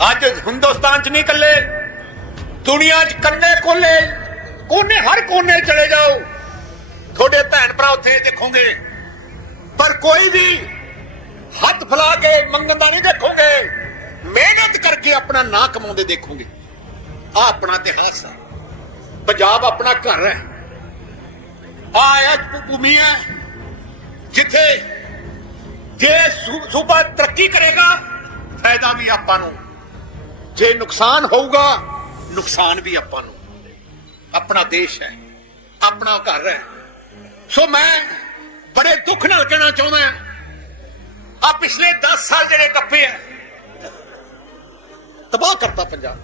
ਅੱਜ ਹਿੰਦੁਸਤਾਨ ਚ ਨਹੀਂ ਇਕੱਲੇ, ਦੁਨੀਆ ਚ ਕੰਨੇ ਕੋਲੇ, ਕੋਨੇ ਹਰ ਕੋਨੇ ਚਲੇ ਜਾਓ। ਤੁਹਾਡੇ ਭੈਣ ਭਰਾ ਉੱਥੇ ਦੇਖੋਗੇ, ਪਰ ਕੋਈ ਵੀ ਹੱਥ ਫਲਾ ਕੇ ਮੰਗਣ ਦਾ ਨਹੀਂ ਦੇਖੋਗੇ। ਮਿਹਨਤ ਕਰਕੇ ਆਪਣਾ ਨਾਂ ਕਮਾਉਂਦੇ ਦੇਖੋਗੇ। ਆ ਆਪਣਾ ਇਤਿਹਾਸ ਆ। ਪੰਜਾਬ ਆਪਣਾ ਘਰ ਹੈ। ਆ ਆਇਆ ਭੂਮੀ ਹੈ, ਜਿੱਥੇ ਜੇ ਸੂਬਾ ਤਰੱਕੀ ਕਰੇਗਾ, ਫਾਇਦਾ ਵੀ ਆਪਾਂ ਨੂੰ। ਜੇ ਨੁਕਸਾਨ ਹੋਊਗਾ, ਨੁਕਸਾਨ ਵੀ ਆਪਾਂ ਨੂੰ ਆਪਣਾ ਦੇਸ਼ ਹੈ, ਆਪਣਾ ਘਰ ਹੈ। ਸੋ ਮੈਂ ਬੜੇ ਦੁੱਖ ਨਾਲ ਕਹਿਣਾ ਚਾਹੁੰਦਾ ਆ ਪਿਛਲੇ 10 ਸਾਲ ਜਿਹੜੇ ਟੱਪੇ ਆ ਤਬਾਹ ਕਰਤਾ ਪੰਜਾਬ।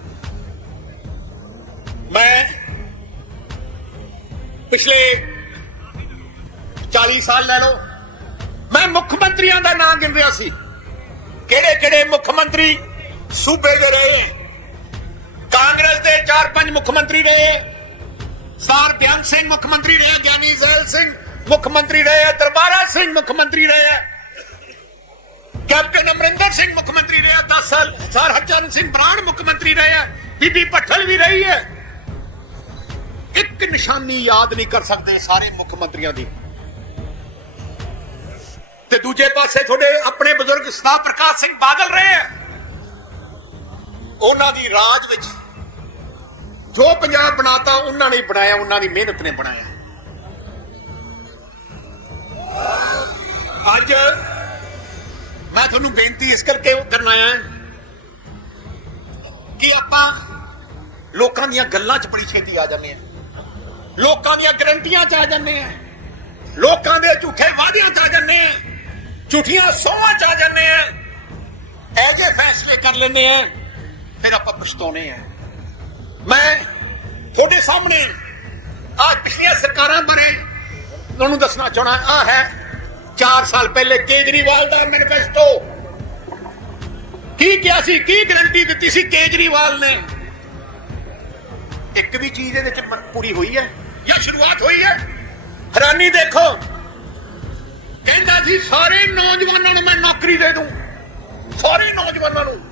ਮੈਂ ਪਿਛਲੇ 40 ਸਾਲ ਲੈ ਲਓ, ਮੈਂ ਮੁੱਖ ਮੰਤਰੀਆਂ ਦਾ ਨਾਮ ਗਿਣ ਰਿਹਾ ਸੀ। ਕਿਹੜੇ ਕਿਹੜੇ ਮੁੱਖ ਮੰਤਰੀ ਸੂਬੇ ਦੇ ਰਹੇ ਕਾਂਗਰਸ ਦੇ 4-5 ਮੁੱਖ ਮੰਤਰੀ ਰਹੇ ਸਰ ਬਿਆਨ ਸਿੰਘ ਮੁੱਖ ਮੰਤਰੀ ਰਹੇ ਗਿਆਨੀ ਜ਼ੈਲ ਸਿੰਘ ਮੁੱਖ ਮੰਤਰੀ ਰਹੇ ਦਰਬਾਰਾ ਸਿੰਘ ਮੁੱਖ ਮੰਤਰੀ ਰਹੇ ਕੈਪਟਨ ਅਮਰਿੰਦਰ ਸਿੰਘ ਮੁੱਖ ਮੰਤਰੀ ਰਹੇ 10 ਸਾਲ ਸਰ ਹਰਚਰਨ ਸਿੰਘ ਬਰਾੜ ਮੁੱਖ ਮੰਤਰੀ ਰਹੇ ਬੀਬੀ ਪੱਠਲ ਵੀ ਰਹੀ ਹੈ। ਇੱਕ ਨਿਸ਼ਾਨੀ ਯਾਦ ਨਹੀਂ ਕਰ ਸਕਦੇ ਸਾਰੇ ਮੁੱਖ ਮੰਤਰੀਆਂ ਦੀ। ਤੇ ਦੂਜੇ ਪਾਸੇ ਤੁਹਾਡੇ ਆਪਣੇ ਬਜ਼ੁਰਗ ਸਦਾ ਪ੍ਰਕਾਸ਼ ਸਿੰਘ ਬਾਦਲ ਰਹੇ ਆ ਉਹਨਾਂ ਦੀ ਰਾਜ ਵਿੱਚ ਜੋ ਪੰਜਾਬ ਬਣਾਤਾ, ਉਹਨਾਂ ਨੇ ਬਣਾਇਆ, ਉਹਨਾਂ ਦੀ ਮਿਹਨਤ ਨੇ ਬਣਾਇਆ। ਅੱਜ ਮੈਂ ਤੁਹਾਨੂੰ ਬੇਨਤੀ ਇਸ ਕਰਕੇ ਕਰਨਾ ਹੈ ਕਿ ਆਪਾਂ ਲੋਕਾਂ ਦੀਆਂ ਗੱਲਾਂ 'ਚ ਬੜੀ ਛੇਤੀ ਆ ਜਾਂਦੇ ਆ ਲੋਕਾਂ ਦੀਆਂ ਗਰੰਟੀਆਂ 'ਚ ਆ ਜਾਂਦੇ ਆ ਲੋਕਾਂ ਦੇ ਝੂਠੇ ਵਾਅਦਿਆਂ 'ਚ ਆ ਜਾਂਦੇ ਆ ਝੂਠੀਆਂ ਸੋਹਾਂ 'ਚ ਆ ਜਾਂਦੇ ਆ ਇਹ ਜਿਹੇ ਫੈਸਲੇ ਕਰ ਲੈਂਦੇ ਆ ਫਿਰ ਆਪਾਂ ਪਛਤਾਉਨੇ ਆ। ਮੈਂ ਤੁਹਾਡੇ ਸਾਹਮਣੇ ਆ ਪਿਛਲੀਆਂ ਸਰਕਾਰਾਂ ਬਾਰੇ ਤੁਹਾਨੂੰ ਦੱਸਣਾ ਚਾਹਣਾ ਆ ਹੈ 4 ਸਾਲ ਪਹਿਲੇ ਕੇਜਰੀਵਾਲ ਦਾ ਮੈਨੀਫੈਸਟੋ ਕੀ ਕਿਹਾ ਸੀ, ਕੀ ਗਰੰਟੀ ਦਿੱਤੀ ਸੀ ਕੇਜਰੀਵਾਲ ਨੇ? ਇੱਕ ਵੀ ਚੀਜ਼ ਇਹਦੇ ਚ ਪੂਰੀ ਹੋਈ ਹੈ ਜਾਂ ਸ਼ੁਰੂਆਤ ਹੋਈ ਹੈ? ਹੈਰਾਨੀ ਦੇਖੋ। ਕਹਿੰਦਾ ਸੀ, ਸਾਰੇ ਨੌਜਵਾਨਾਂ ਨੂੰ ਮੈਂ ਨੌਕਰੀ ਦੇ ਦੂੰ। ਸਾਰੇ ਨੌਜਵਾਨਾਂ ਨੂੰ।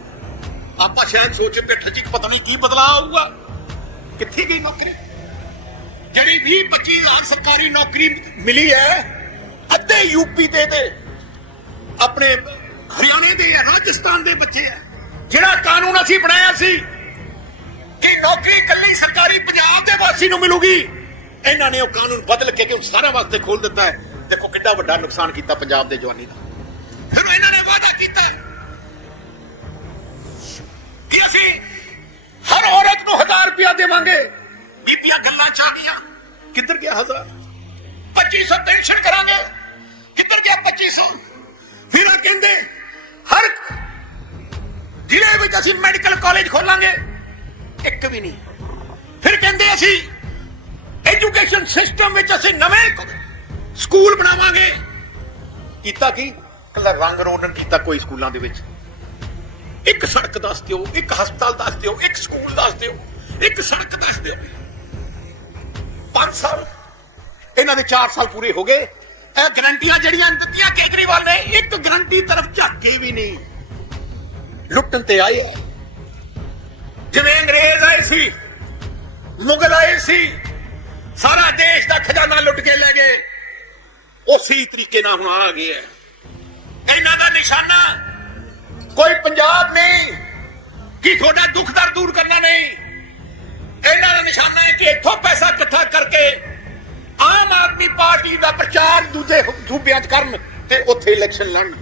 ਆਪਾਂ ਸ਼ਾਇਦ ਸੋਚੇ ਪਿੱਠ 'ਚ ਪਤਾ ਨਹੀਂ ਕੀ ਬਦਲਾਅ ਆਊਗਾ। ਕਿੱਥੇ ਗਈ ਨੌਕਰੀ? ਜਿਹੜੀ 20 25 ਲੱਖ ਸਰਕਾਰੀ ਨੌਕਰੀ ਮਿਲੀ ਹੈ, ਅੱਧੇ ਯੂਪੀ ਦੇ ਤੇ। ਆਪਣੇ ਹਰਿਆਣੇ ਦੇ ਰਾਜਸਥਾਨ ਦੇ ਬੱਚੇ ਆ ਜਿਹੜਾ ਕਾਨੂੰਨ ਅਸੀਂ ਬਣਾਇਆ ਸੀ, ਇਹ ਨੌਕਰੀ ਇਕੱਲੀ ਸਰਕਾਰੀ ਪੰਜਾਬ ਦੇ ਵਾਸੀ ਨੂੰ ਮਿਲੂਗੀ। ਇਹਨਾਂ ਨੇ ਉਹ ਕਾਨੂੰਨ ਬਦਲ ਕੇ ਕਿ ਹੁਣ ਸਾਰਿਆਂ ਵਾਸਤੇ ਖੋਲ ਦਿੱਤਾ ਹੈ। ਦੇਖੋ ਕਿੰਨਾ ਵੱਡਾ ਨੁਕਸਾਨ ਕੀਤਾ ਪੰਜਾਬ ਦੇ ਜਵਾਨੀ ਦਾ। ਫਿਰ ਇਹਨਾਂ ਨੇ ਵਾਅਦਾ ਅਸੀਂ ਹਰ ਔਰਤ ਨੂੰ 1000 ਰੁਪਇਆ ਦੇਵਾਂਗੇ। ਬੀਬੀਆਂ ਗੱਲਾਂ ਚ ਆ ਗਈਆਂ। ਕਿੱਧਰ ਗਿਆ ਹਜ਼ਾਰ? 2500 ਪੈਨਸ਼ਨ ਕਰਾਂਗੇ। ਕਿੱਧਰ ਗਿਆ 2500 ਫਿਰ ਇਹ ਕਹਿੰਦੇ ਹਰ ਜ਼ਿਲ੍ਹੇ ਵਿੱਚ ਅਸੀਂ ਮੈਡੀਕਲ ਕਾਲਜ ਖੋਲਾਂਗੇ। ਇੱਕ ਵੀ ਨਹੀਂ। ਫਿਰ ਕਹਿੰਦੇ ਅਸੀਂ ਐਜੂਕੇਸ਼ਨ ਸਿਸਟਮ ਵਿੱਚ ਅਸੀਂ ਨਵੇਂ ਸਕੂਲ ਬਣਾਵਾਂਗੇ। ਕੀਤਾ ਕੀ? ਕੱਲਾ ਰੰਗ ਰੋਡਨ ਕੀਤਾ ਕੋਈ ਸਕੂਲਾਂ ਦੇ ਵਿੱਚ। ਇੱਕ ਸੜਕ ਦੱਸ ਦਿਓ, ਇੱਕ ਹਸਪਤਾਲ ਦੱਸ ਦਿਓ, ਇੱਕ ਸਕੂਲ ਦੱਸ ਦਿਓ, ਇੱਕ ਸੜਕ ਦੱਸ ਦਿਓ। 5 ਸਾਲ, ਇਹਨਾਂ ਦੇ 4 ਸਾਲ ਪੂਰੇ ਹੋ ਗਏ। ਇਹ ਗਰੰਟੀਆਂ ਜਿਹੜੀਆਂ ਦਿੱਤੀਆਂ ਕੇਜਰੀਵਾਲ ਨੇ, ਇੱਕ ਗਰੰਟੀ ਤਰਫ ਝਾਕੇ ਵੀ ਨਹੀਂ। ਲੁੱਟਣ ਤੇ ਆਏ ਆ। ਜਿਵੇਂ ਅੰਗਰੇਜ਼ ਆਏ ਸੀ, ਮੁਗਲ ਆਏ ਸੀ, ਸਾਰਾ ਦੇਸ਼ ਦਾ ਖਜ਼ਾਨਾ ਲੁੱਟ ਕੇ ਲੈ ਗਏ। ਉਸੇ ਤਰੀਕੇ ਨਾਲ ਹੁਣ ਆ ਗਿਆ ਇਹਨਾਂ ਦਾ ਨਿਸ਼ਾਨਾ ਕੋਈ ਪੰਜਾਬ ਨਹੀਂ। ਕਿ ਤੁਹਾਡਾ ਦੁੱਖ ਦਰਦ ਦੂਰ ਕਰਨਾ ਨਹੀਂ? ਇਹਨਾਂ ਦਾ ਨਿਸ਼ਾਨਾ ਹੈ ਕਿ ਇੱਥੋਂ ਪੈਸਾ ਇਕੱਠਾ ਕਰਕੇ ਆਮ ਆਦਮੀ ਪਾਰਟੀ ਦਾ ਪ੍ਰਚਾਰ ਦੂਜੇ ਸੂਬਿਆਂ 'ਚ ਕਰਨ ਤੇ ਉੱਥੇ ਇਲੈਕਸ਼ਨ ਲੜਨ।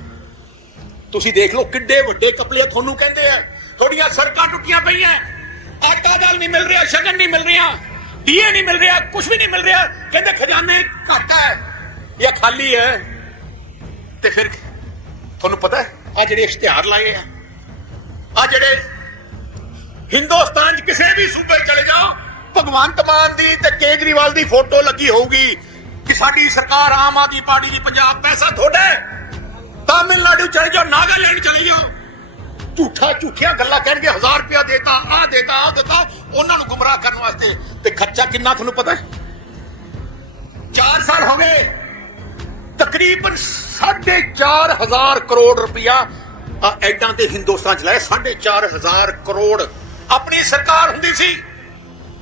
ਤੁਸੀਂ ਦੇਖ ਲਓ ਕਿੱਡੇ ਵੱਡੇ ਕਪਲੇ ਤੁਹਾਨੂੰ ਕਹਿੰਦੇ ਆ। ਤੁਹਾਡੀਆਂ ਸੜਕਾਂ ਟੁੱਟੀਆਂ ਪਈਆਂ। ਆਟਾ ਦਾਲ ਨਹੀਂ ਮਿਲ ਰਿਹਾ, ਸ਼ਗਨ ਨਹੀਂ ਮਿਲ ਰਿਹਾ ਡੀਏ ਨਹੀਂ ਮਿਲ ਰਿਹਾ ਕੁਝ ਵੀ ਨਹੀਂ ਮਿਲ ਰਿਹਾ। ਕਹਿੰਦੇ ਖਜ਼ਾਨੇ ਘਾਟਾ ਹੈ ਜਾਂ ਖਾਲੀ ਹੈ। ਤੇ ਫਿਰ ਤੁਹਾਨੂੰ ਪਤਾ ਹੈ ਆ ਜਿਹੜੇ ਇਸ਼ਤਿਹਾਰ ਲਾਏ ਆ ਆ ਜਿਹੜੇ ਹਿੰਦੁਸਤਾਨ 'ਚ ਕਿਸੇ ਵੀ ਸੂਬੇ ਚਲੇ ਜਾਓ, ਭਗਵੰਤ ਮਾਨ ਦੀ ਤੇ ਕੇਜਰੀਵਾਲ ਦੀ ਫੋਟੋ ਲੱਗੀ ਹੋਊਗੀ ਕਿ ਸਾਡੀ ਸਰਕਾਰ ਆਮ ਆਦਮੀ ਪਾਰਟੀ ਦੀ ਪੰਜਾਬ ਪੈਸਾ ਤੁਹਾਡਾ ਤਾਮਿਲਨਾਡੂ ਚਲੇ ਜਾਓ, ਨਾਗਾਲੈਂਡ ਚਲੇ ਜਾਓ। ਝੂਠਾ ਝੂਠੀਆਂ ਗੱਲਾਂ ਕਹਿਣਗੇ 1000 ਰੁਪਇਆ ਦੇਤਾ ਆ ਦੇਤਾ ਆ ਦਿੱਤਾ, ਉਹਨਾਂ ਨੂੰ ਗੁੰਮਰਾਹ ਕਰਨ ਵਾਸਤੇ। ਤੇ ਖਰਚਾ ਕਿੰਨਾ ਤੁਹਾਨੂੰ ਪਤਾ ਹੈ? 4 ਸਾਲ ਹੋ ਗਏ। ਤਕਰੀਬਨ 4.5 ਕਰੋੜ ਰੁਪਇਆ ਐਡਾਂ ਤੇ ਹਿੰਦੁਸਤਾਨ ਚ ਲਾਏ 4.5 ਕਰੋੜ ਆਪਣੀ ਸਰਕਾਰ ਹੁੰਦੀ ਸੀ।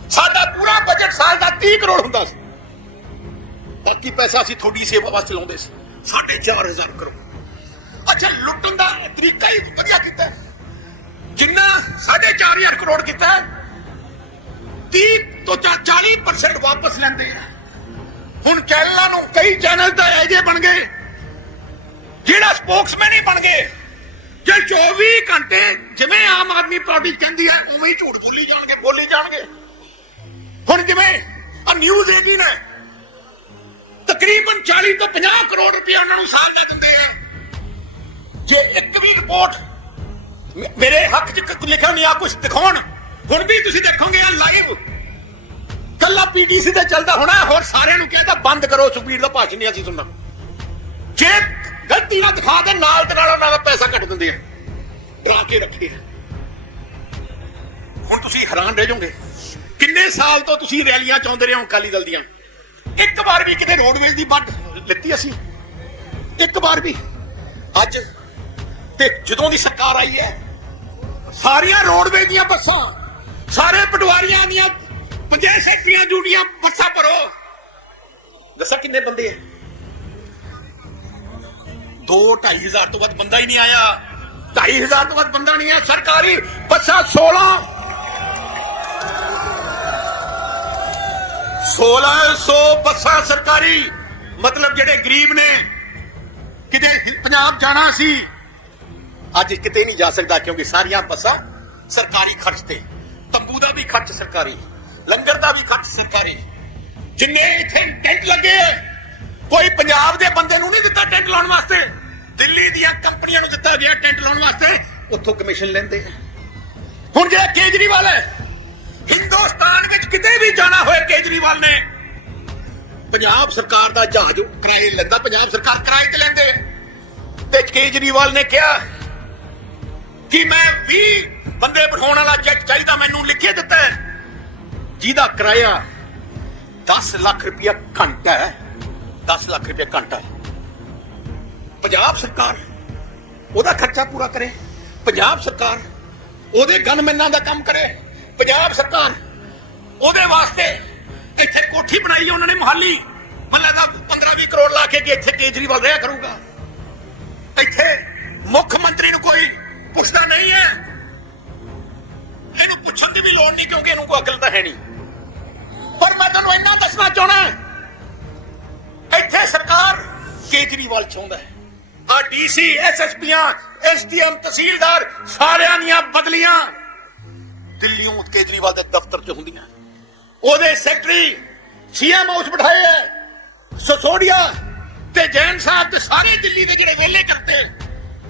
ਸਾਡਾ ਪੂਰਾ ਬਜਟ ਸਾਲ ਦਾ 30 ਕਰੋੜ ਹੁੰਦਾ ਸੀ। ਬਾਕੀ ਪੈਸਾ ਅਸੀਂ ਤੁਹਾਡੀ ਸੇਵਾ ਵਾਸਤੇ ਲਾਉਂਦੇ ਸੀ? 4.5 ਕਰੋੜ। ਅੱਛਾ ਲੁੱਟਣ ਦਾ ਤਰੀਕਾ ਹੀ ਵਧੀਆ ਕੀਤਾ। ਹੈ। ਜਿੰਨਾ 4.5 ਕਰੋੜ ਕੀਤਾ ਹੈ, 30 ਤੋਂ 40% ਵਾਪਸ ਲੈਂਦੇ ਆ। ਹੁਣ ਚੈਨਲਾਂ ਨੂੰ ਕਈ ਚੈਨਲ ਤਾਂ ਇਹੋ ਬਣ ਗਏ, ਜਿਹੜਾ ਸਪੋਕਸਮੈਨ ਹੀ ਬਣ ਗਏ। ਜੇ 24 ਘੰਟੇ ਜਿਵੇਂ ਆਮ ਆਦਮੀ ਪਾਰਟੀ ਕਹਿੰਦੀ ਹੈ, ਉਵੇਂ ਹੀ ਝੂਠ ਬੋਲੀ ਜਾਣਗੇ ਬੋਲੀ ਜਾਣਗੇ। ਹੁਣ ਜਿਵੇਂ ਆ ਨਿਊਜ਼ 18 ਹੈ ਤਕਰੀਬਨ 40 ਤੋਂ 50 ਕਰੋੜ ਰੁਪਏ ਉਹਨਾਂ ਨੂੰ ਸਾਲ ਦਾ ਦਿੰਦੇ ਆ। ਜੇ ਇੱਕ ਵੀ ਰਿਪੋਰਟ ਮੇਰੇ ਹੱਕ 'ਚ ਕ- ਲਿਖਿਆ ਨਹੀਂ ਆ ਕੁਝ ਦਿਖਾਉਣ। ਹੁਣ ਵੀ ਤੁਸੀਂ ਦੇਖੋਗੇ ਆ ਲਾਈਵ ਕੱਲਾ ਪੀਟੀਸੀ ਤੇ ਚੱਲਦਾ ਹੋਣਾ, ਹੋਰ ਸਾਰਿਆਂ ਨੂੰ ਕਹਿੰਦਾ, ਬੰਦ ਕਰੋ ਸੁਪੀਰ ਦਾ ਭਾਸ਼ਣ ਨਹੀਂ ਅਸੀਂ ਸੁਣਨਾ। ਜੇ ਗਲਤੀ ਨਾਲ ਦਿਖਾ ਦੇ, ਨਾਲ ਦੇ ਨਾਲ ਉਹਨਾਂ ਦਾ ਪੈਸਾ ਕੱਟ ਦਿੰਦੇ ਆ। ਡਰਾ ਕੇ ਰੱਖੇ ਹੁਣ ਤੁਸੀਂ ਹੈਰਾਨ ਰਹਿ ਜਾਓਗੇ। ਕਿੰਨੇ ਸਾਲ ਤੋਂ ਤੁਸੀਂ ਰੈਲੀਆਂ ਚਾਹੁੰਦੇ ਰਹੇ ਹੋ ਅਕਾਲੀ ਦਲ ਦੀਆਂ? ਇੱਕ ਵਾਰ ਵੀ ਕਿਤੇ ਰੋਡਵੇਜ਼ ਦੀ ਵੰਡ ਲਿੱਤੀ ਅਸੀਂ। ਇੱਕ ਵਾਰ ਵੀ। ਅੱਜ ਤੇ ਜਦੋਂ ਦੀ ਸਰਕਾਰ ਆਈ ਹੈ, ਸਾਰੀਆਂ ਰੋਡਵੇਜ਼ ਦੀਆਂ ਬੱਸਾਂ, ਸਾਰੇ ਪਟਵਾਰੀਆਂ ਦੀਆਂ ਪੰਚਾਇਤ ਸੈਕਟਰੀਆਂ ਡਿਊਟੀਆਂ ਬੱਸਾਂ ਭਰੋ। ਦੱਸਾਂ ਕਿੰਨੇ ਬੰਦੇ ਹੈ 2 ਹਜ਼ਾਰ ਤੋਂ ਵੱਧ ਬੰਦਾ ਹੀ ਨਹੀਂ ਆਇਆ। 2500 ਤੋਂ ਵੱਧ ਬੰਦਾ ਨਹੀਂ ਆਇਆ, ਸਰਕਾਰੀ ਬੱਸਾਂ 16 1600 ਬੱਸਾਂ ਸਰਕਾਰੀ। ਮਤਲਬ ਜਿਹੜੇ ਗਰੀਬ ਨੇ, ਕਿਤੇ ਪੰਜਾਬ ਜਾਣਾ ਸੀ। ਅੱਜ ਕਿਤੇ ਨਹੀਂ ਜਾ ਸਕਦਾ ਕਿਉਂਕਿ ਸਾਰੀਆਂ ਬੱਸਾਂ ਸਰਕਾਰੀ ਖਰਚ ਤੇ, ਤੰਬੂ ਦਾ ਵੀ ਖਰਚ ਸਰਕਾਰੀ। ਲੰਗਰ ਦਾ ਵੀ ਖਰਚ ਸਰਕਾਰੀ ਜਿੰਨੇ ਇੱਥੇ ਟੈਂਟ ਲੱਗੇ ਆ, ਕੋਈ ਪੰਜਾਬ ਦੇ ਬੰਦੇ ਨੂੰ ਨਹੀਂ ਦਿੱਤਾ ਟੈਂਟ ਲਾਉਣ ਵਾਸਤੇ। ਦਿੱਲੀ ਦੀਆਂ ਕੰਪਨੀਆਂ ਨੂੰ ਦਿੱਤਾ ਗਿਆ ਟੈਂਟ ਲਾਉਣ ਵਾਸਤੇ। ਉੱਥੋਂ ਕਮਿਸ਼ਨ ਲੈਂਦੇ ਆ। ਹੁਣ ਜਿਹੜਾ ਕੇਜਰੀਵਾਲ ਹੈ ਹਿੰਦੁਸਤਾਨ ਵਿੱਚ ਕਿਤੇ ਵੀ ਜਾਣਾ ਹੋਏ ਕੇਜਰੀਵਾਲ ਨੇ ਪੰਜਾਬ ਸਰਕਾਰ ਦਾ ਜਹਾਜ਼ ਕਿਰਾਏ ਲੈਂਦਾ ਪੰਜਾਬ ਸਰਕਾਰ ਕਿਰਾਏ ਤੇ ਲੈਂਦੇ ਤੇ ਕੇਜਰੀਵਾਲ ਨੇ ਕਿਹਾ ਕਿ ਮੈਂ 20 ਬੰਦੇ ਬਿਠਾਉਣ ਵਾਲਾ ਜੈਟ ਚਾਹੀਦਾ ਮੈਨੂੰ ਲਿਖੇ ਦਿੱਤਾ ਹੈ। ਜਿਹਦਾ ਕਿਰਾਇਆ 10 ਲੱਖ ਰੁਪਇਆ ਘੰਟਾ ਹੈ 10 ਲੱਖ ਰੁਪਇਆ ਘੰਟਾ ਹੈ। ਪੰਜਾਬ ਸਰਕਾਰ ਉਹਦਾ ਖਰਚਾ ਪੂਰਾ ਕਰੇ, ਪੰਜਾਬ ਸਰਕਾਰ ਉਹਦੇ ਗਨਮੈਨਾਂ ਦਾ ਕੰਮ ਕਰੇ, ਪੰਜਾਬ ਸਰਕਾਰ ਉਹਦੇ ਵਾਸਤੇ ਇੱਥੇ ਕੋਠੀ ਬਣਾਈ ਉਹਨਾਂ ਨੇ ਮੁਹੱਲੀ। ਮੱਲਾ ਦਾ 15 20 ਕਰੋੜ ਲਾ ਕੇ ਕਿ ਇੱਥੇ ਕੇਜਰੀਵਾਲ ਰਿਹਾ ਕਰੂਗਾ। ਇੱਥੇ ਮੁੱਖ ਮੰਤਰੀ ਨੂੰ ਕੋਈ ਪੁੱਛਦਾ ਨਹੀਂ ਹੈ। ਇਹਨੂੰ ਪੁੱਛਣ ਦੀ ਵੀ ਲੋੜ ਨਹੀਂ ਕਿਉਂਕਿ ਇਹਨੂੰ ਕੋਈ ਅਕਲ ਤਾਂ ਹੈ ਨਹੀਂ। ਪਰ ਮੈਂ ਤੁਹਾਨੂੰ ਇੰਨਾ ਦੱਸਣਾ ਚਾਹਣਾ ਇੱਥੇ ਸਰਕਾਰ ਕੇਜਰੀਵਾਲ ਚਾਹੁੰਦਾ ਹੈ। ਆ ਡੀਸੀ ਐਸਐਸਪੀਆਂ ਐਸਡੀਐਮ ਤਹਿਸੀਲਦਾਰ ਸਾਰਿਆਂ ਦੀਆਂ ਬਦਲੀਆਂ ਦਿੱਲੀੋਂ ਕੇਜਰੀਵਾਲ ਦੇ ਦਫ਼ਤਰ 'ਚ ਹੁੰਦੀਆਂ। ਉਹਦੇ ਸੈਕਟਰੀ ਸੀਐਮ ਹਾਊਸ ਬਿਠਾਏ ਐ ਸਸੋੜੀਆ ਤੇ ਜੈਨ ਸਾਹਿਬ ਤੇ ਸਾਰੇ ਦਿੱਲੀ ਦੇ ਜਿਹੜੇ ਵੇਲੇ ਕਰਤੇ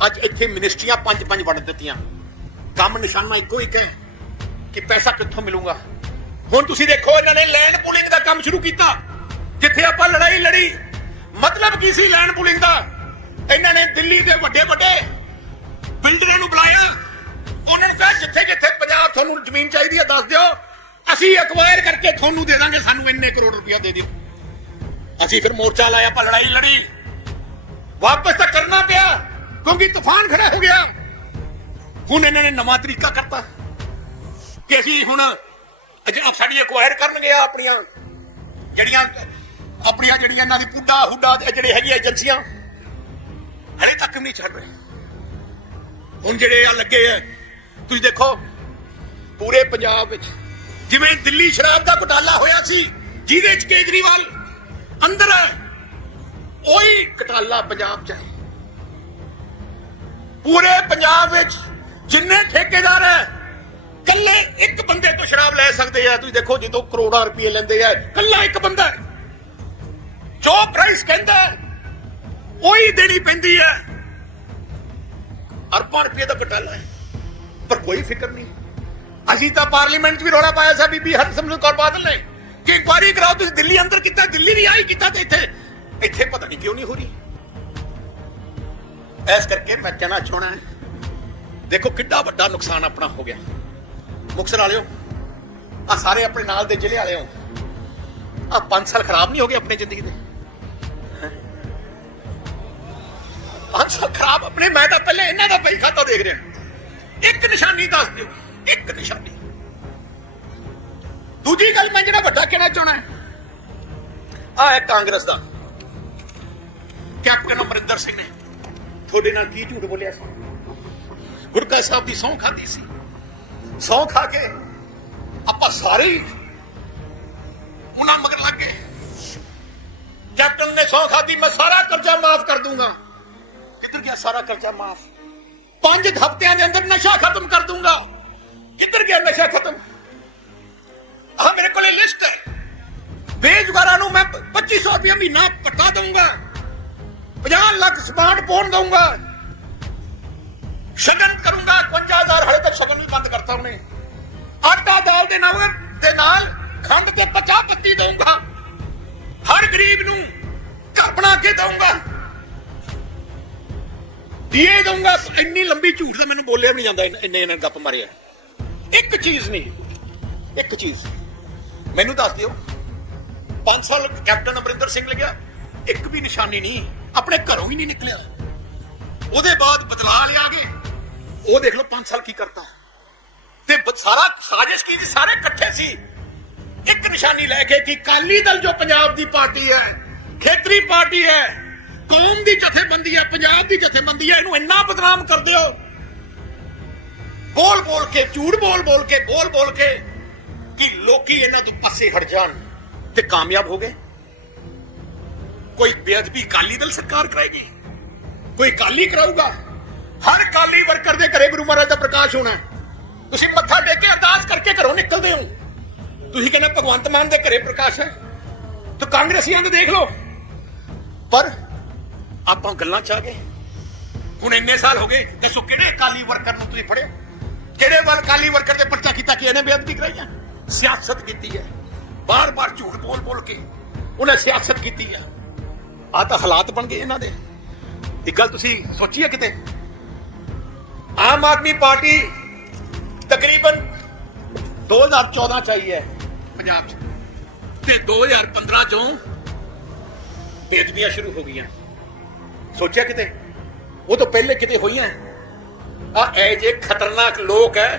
ਅੱਜ ਇੱਥੇ ਮਿਨਿਸਟਰੀਆਂ ਪੰਜ ਪੰਜ ਵੰਡ ਦਿੱਤੀਆਂ। ਕੰਮ ਨਿਸ਼ਾਨਾ ਇੱਕੋ ਇੱਕ ਹੈ ਕਿ ਪੈਸਾ ਕਿੱਥੋਂ ਮਿਲੂਗਾ? ਹੁਣ ਤੁਸੀਂ ਦੇਖੋ ਇਹਨਾਂ ਨੇ ਲੈਂਡ ਪੂਲਿੰਗ ਦਾ ਕੰਮ ਸ਼ੁਰੂ ਕੀਤਾ। ਜਿੱਥੇ ਆਪਾਂ ਲੜਾਈ ਲੜੀ। ਮਤਲਬ ਕੀ ਸੀ ਲੈਂਡ ਪੂਲਿੰਗ ਦਾ? ਇਹਨਾਂ ਨੇ ਦਿੱਲੀ ਦੇ ਵੱਡੇ ਵੱਡੇ ਬਿਲਡਰਾਂ ਨੂੰ ਬੁਲਾਇਆ। ਉਹਨਾਂ ਨੂੰ ਕਿਹਾ, ਜਿੱਥੇ ਜਿੱਥੇ ਪੰਜਾਬ ਤੁਹਾਨੂੰ ਜ਼ਮੀਨ ਚਾਹੀਦੀ ਹੈ, ਦੱਸ ਦਿਓ। ਅਸੀਂ ਐਕਵਾਇਰ ਕਰਕੇ ਤੁਹਾਨੂੰ ਦੇ ਦਾਂਗੇ, ਸਾਨੂੰ ਇੰਨੇ ਕਰੋੜ ਰੁਪਇਆ ਦੇ ਦਿਓ। ਅਸੀਂ ਫਿਰ ਮੋਰਚਾ ਲਾਇਆ, ਆਪਾਂ ਲੜਾਈ ਲੜੀ। ਵਾਪਸ ਤਾਂ ਕਰਨਾ ਪਿਆ, ਕਿਉਂਕਿ ਤੂਫਾਨ ਖੜਾ ਹੋ ਗਿਆ। ਹੁਣ ਇਹਨਾਂ ਨੇ ਨਵਾਂ ਤਰੀਕਾ ਕਰਤਾ। ਕਿ ਅਸੀਂ ਹੁਣ ਅਜ ਸਾਡੀ ਐਕਵਾਇਰ ਕਰਨਗੇ ਆ ਆਪਣੀਆਂ, ਜਿਹੜੀਆਂ ਆਪਣੀਆਂ ਜਿਹੜੀਆਂ ਇਹਨਾਂ ਦੀ ਪੁੱਡਾ ਹੁੱਡਾ ਜਿਹੜੇ ਹੈਗੀ ਏਜੰਸੀਆਂ, ਹਲੇ ਤੱਕ ਨਹੀਂ ਛੱਡ ਰਹੇ ਹੁਣ ਜਿਹੜੇ ਆ ਲੱਗੇ ਆ, ਤੁਸੀਂ ਦੇਖੋ, ਪੂਰੇ ਪੰਜਾਬ ਵਿੱਚ, ਜਿਵੇਂ ਦਿੱਲੀ ਸ਼ਰਾਬ ਦਾ ਘੁਟਾਲਾ ਹੋਇਆ ਸੀ, ਜਿਹਦੇ ਚ ਕੇਜਰੀਵਾਲ ਅੰਦਰ ਹੈ ਉਹੀ ਘਟਾਲਾ ਪੰਜਾਬ ਚ ਹੈ ਪੂਰੇ ਪੰਜਾਬ ਵਿੱਚ ਜਿੰਨੇ ਠੇਕੇਦਾਰ ਹੈ ਕੱਲੇ ਇੱਕ ਬੰਦੇ ਤੋਂ ਸ਼ਰਾਬ ਲੈ ਸਕਦੇ ਆ। ਤੁਸੀਂ ਦੇਖੋ ਜਦੋਂ ਕਰੋੜਾਂ ਰੁਪਏ ਲੈਂਦੇ ਆ, ਕੱਲਾ ਇੱਕ ਬੰਦਾ ਹੈ। ਜੋ ਪ੍ਰਾਈਸ ਕਹਿੰਦਾ ਉਹੀ ਦੇਣੀ ਪੈਂਦੀ ਹੈ। ਅਰਬਾਂ ਰੁਪਏ ਦਾ ਘਟਾਲਾ ਹੈ। ਪਰ ਕੋਈ ਫਿਕਰ ਨਹੀਂ। ਅਸੀਂ ਤਾਂ ਪਾਰਲੀਮੈਂਟ 'ਚ ਵੀ ਰੋਣਾ ਪਾਇਆ ਸੀ, ਬੀਬੀ ਹਰਸਿਮਰਤ ਕੌਰ ਬਾਦਲ ਨੇ। ਕਿ ਇਨਕੁਆਰੀ ਕਰਾਓ, ਤੁਸੀਂ ਦਿੱਲੀ ਅੰਦਰ ਕੀਤਾ, ਦਿੱਲੀ ਵੀ ਆਈ ਕੀਤਾ ਤੇ ਇੱਥੇ। ਇੱਥੇ ਪਤਾ ਨਹੀਂ ਕਿਉਂ ਨਹੀਂ ਹੋ ਰਹੀ। ਐਸ ਕਰਕੇ ਮੈਂ ਕਹਿਣਾ ਚਾਹਣਾ ਦੇਖੋ ਕਿੱਡਾ ਵੱਡਾ ਨੁਕਸਾਨ ਆਪਣਾ ਹੋ ਗਿਆ। ਮੁਕਸਰ ਵਾਲਿਓ ਆ ਸਾਰੇ ਆਪਣੇ ਨਾਲ ਦੇ ਜ਼ਿਲ੍ਹੇ ਵਾਲਿਓ ਆ 5 ਸਾਲ ਖਰਾਬ ਨਹੀਂ ਹੋ ਗਏ ਆਪਣੀ ਜ਼ਿੰਦਗੀ ਦੇ? ਹੈਂ? ਪੰਜ ਸਾਲ ਖਰਾਬ ਆਪਣੇ, ਮੈਂ ਤਾਂ ਪਹਿਲੇ ਇਹਨਾਂ ਦਾ ਪਈ ਖਾਤਾ ਦੇਖ ਰਿਹਾ। ਇੱਕ ਨਿਸ਼ਾਨੀ ਦੱਸ ਦਿਓ, ਇੱਕ ਨਿਸ਼ਾਨੀ। ਦੂਜੀ ਗੱਲ ਮੈਂ ਜਿਹੜਾ ਵੱਡਾ ਕਹਿਣਾ ਚਾਹਣਾ ਹੈ ਆ ਹੈ ਕਾਂਗਰਸ ਦਾ। ਕੈਪਟਨ ਅਮਰਿੰਦਰ ਸਿੰਘ ਨੇ, ਤੁਹਾਡੇ ਨਾਲ ਕੀ ਝੂਠ ਬੋਲਿਆ ਸੀ? ਗੁਰਕਾ ਸਾਹਿਬ ਦੀ ਸਹੁੰ ਖਾਦੀ ਸੀ। ਸਹੁੰ ਖਾ ਕੇ ਆਪਾਂ ਸਾਰੇ ਹੀ ਉਹਨਾਂ ਮਗਰ ਲੱਗ ਗਏ। ਕੈਪਟਨ ਨੇ ਸਹੁੰ ਖਾਦੀ ਮੈਂ ਸਾਰਾ ਕਰਜ਼ਾ ਮਾਫ ਕਰ ਦੂੰਗਾ। ਕਿੱਧਰ ਗਿਆ ਸਾਰਾ ਕਰਜ਼ਾ ਮਾਫ? ਪੰਜ ਹਫ਼ਤਿਆਂ ਦੇ ਅੰਦਰ ਨਸ਼ਾ ਖਤਮ ਕਰ ਦੂੰਗਾ। ਕਿੱਧਰ ਗਿਆ ਨਸ਼ਾ ਖਤਮ? ਆ ਮੇਰੇ ਕੋਲ ਲਿਸਟ ਹੈ। ਬੇਜੁਗਾਰਾਂ ਨੂੰ ਮੈਂ 2500 ਰੁਪਏ ਮਹੀਨਾ ਪੱਟਾ ਦਊਂਗਾ। 50 ਲੱਖ ਸਮਾਰਟ ਫੋਨ ਦਊਂਗਾ। ਸ਼ਗਨ ਕਰੂੰਗਾ 51000 ਹਲੇ ਤੱਕ ਸ਼ਗਨ ਵੀ ਬੰਦ ਕਰਤਾ ਉਹਨੇ। ਆਟਾ ਦਾਲ ਦੇ ਨਾਲ ਦੇ ਨਾਲ ਖੰਡ ਤੇ 50 ਪੱਤੀ ਦਊਂਗਾ। ਹਰ ਗਰੀਬ ਨੂੰ ਘਰ ਬਣਾ ਕੇ ਦਊਂਗਾ। ਦੀਏ ਦਊਂਗਾ। ਇੰਨੀ ਲੰਬੀ ਝੂਠ ਤਾਂ ਮੈਨੂੰ ਬੋਲਿਆ ਵੀ ਨਹੀਂ ਜਾਂਦਾ, ਇੰਨੇ- ਇੰਨੇ ਇਹਨਾਂ ਗੱਪ ਮਾਰਿਆ। ਇੱਕ ਚੀਜ਼ ਨਹੀਂ, ਇੱਕ ਚੀਜ਼। ਮੈਨੂੰ ਦੱਸ ਦਿਓ 5 ਸਾਲ ਕੈਪਟਨ ਅਮਰਿੰਦਰ ਸਿੰਘ ਲੱਗਿਆ, ਇੱਕ ਵੀ ਨਿਸ਼ਾਨੀ ਨਹੀਂ, ਆਪਣੇ ਘਰੋਂ ਹੀ ਨਹੀਂ ਨਿਕਲਿਆ। ਉਹਦੇ ਬਾਅਦ ਬਦਲਾ ਲਿਆ ਗਏ ਉਹ ਦੇਖ ਲਓ 5 ਸਾਲ ਕੀ ਕਰਤਾ। ਤੇ ਸਾਰਾ ਸਾਜ਼ਿਸ਼ ਕੀ ਸੀ? ਸਾਰੇ ਇਕੱਠੇ ਸੀ। ਇੱਕ ਨਿਸ਼ਾਨੀ ਲੈ ਕੇ ਕਿ ਕਾਲੀ ਦਲ ਜੋ ਪੰਜਾਬ ਦੀ ਪਾਰਟੀ ਹੈ, ਖੇਤਰੀ ਪਾਰਟੀ ਹੈ, ਕੌਮ ਦੀ ਜਥੇਬੰਦੀ ਹੈ, ਪੰਜਾਬ ਦੀ ਜਥੇਬੰਦੀ ਹੈ, ਇਹਨੂੰ ਇੰਨਾ ਬਦਨਾਮ ਕਰਦੇ ਹੋ। ਬੋਲ ਬੋਲ ਕੇ, ਝੂਠ ਬੋਲ ਬੋਲ ਕੇ ਬੋਲ ਬੋਲ ਕੇ ਕਿ ਲੋਕੀ ਇਹਨਾਂ ਤੋਂ ਪਾਸੇ ਹਟ ਜਾਣ ਤੇ ਕਾਮਯਾਬ ਹੋ ਗਏ। ਕੋਈ ਬੇਅਦਬੀ ਕਾਲੀ ਦਲ ਸਰਕਾਰ ਕਰਾਏਗੀ? ਕੋਈ ਕਾਲੀ ਕਰਾਊਗਾ? ਹਰ ਕਾਲੀ ਵਰਕਰ ਦੇ ਘਰੇ ਗੁਰੂ ਮਹਾਰਾਜ ਦਾ ਪ੍ਰਕਾਸ਼ ਹੋਣਾ ਤੁਸੀਂ ਮੱਥਾ ਟੇਕ ਕੇ ਅਰਦਾਸ ਕਰਕੇ ਘਰੋਂ ਨਿਕਲਦੇ ਹੋ। ਤੁਸੀਂ ਕਹਿੰਦੇ ਭਗਵੰਤ ਮਾਨ ਦੇ ਘਰੇ ਪ੍ਰਕਾਸ਼ ਹੈ। ਤੇ ਕਾਂਗਰਸੀਆਂ ਦੇ ਦੇਖ ਲਓ। ਪਰ ਆਪਾਂ ਗੱਲਾਂ ਚ ਆ ਗਏ। ਹੁਣ ਇੰਨੇ ਸਾਲ ਹੋ ਗਏ, ਦੱਸੋ ਕਿਹੜੇ ਕਾਲੀ ਵਰਕਰ ਨੂੰ ਤੁਸੀਂ ਫੜਿਆ? ਕਿਹੜੇ ਵੱਲ ਕਾਲੀ ਵਰਕਰ ਦੇ ਪਰਚਾ ਕੀਤਾ ਕਿ ਇਹਨੇ ਬੇਅਦਬੀ ਕਰਾਈ ਹੈ? ਸਿਆਸਤ ਕੀਤੀ ਹੈ। ਬਾਰ-ਬਾਰ ਝੂਠ ਬੋਲ-ਬੋਲ ਕੇ ਉਹਨੇ ਸਿਆਸਤ ਕੀਤੀ ਹੈ। ਆ ਤਾਂ ਹਾਲਾਤ ਬਣ ਗਏ ਇਹਨਾਂ ਦੇ। ਇੱਕ ਗੱਲ ਤੁਸੀਂ ਸੋਚੀ ਹੈ ਕਿਤੇ? ਆਮ ਆਦਮੀ ਪਾਰਟੀ ਤਕਰੀਬਨ 2014 ਚ ਆਈ ਹੈ ਪੰਜਾਬ ਚ। ਤੇ 2015 ਚੋਂ ਬੇਅਦਬੀਆਂ ਸ਼ੁਰੂ ਹੋ ਗਈਆਂ। ਸੋਚਿਆ ਕਿਤੇ? ਉਹ ਤੋਂ ਪਹਿਲੇ ਕਿਤੇ ਹੋਈਆਂ ਆ ਇਹ ਜੇ ਖਤਰਨਾਕ ਲੋਕ ਹੈ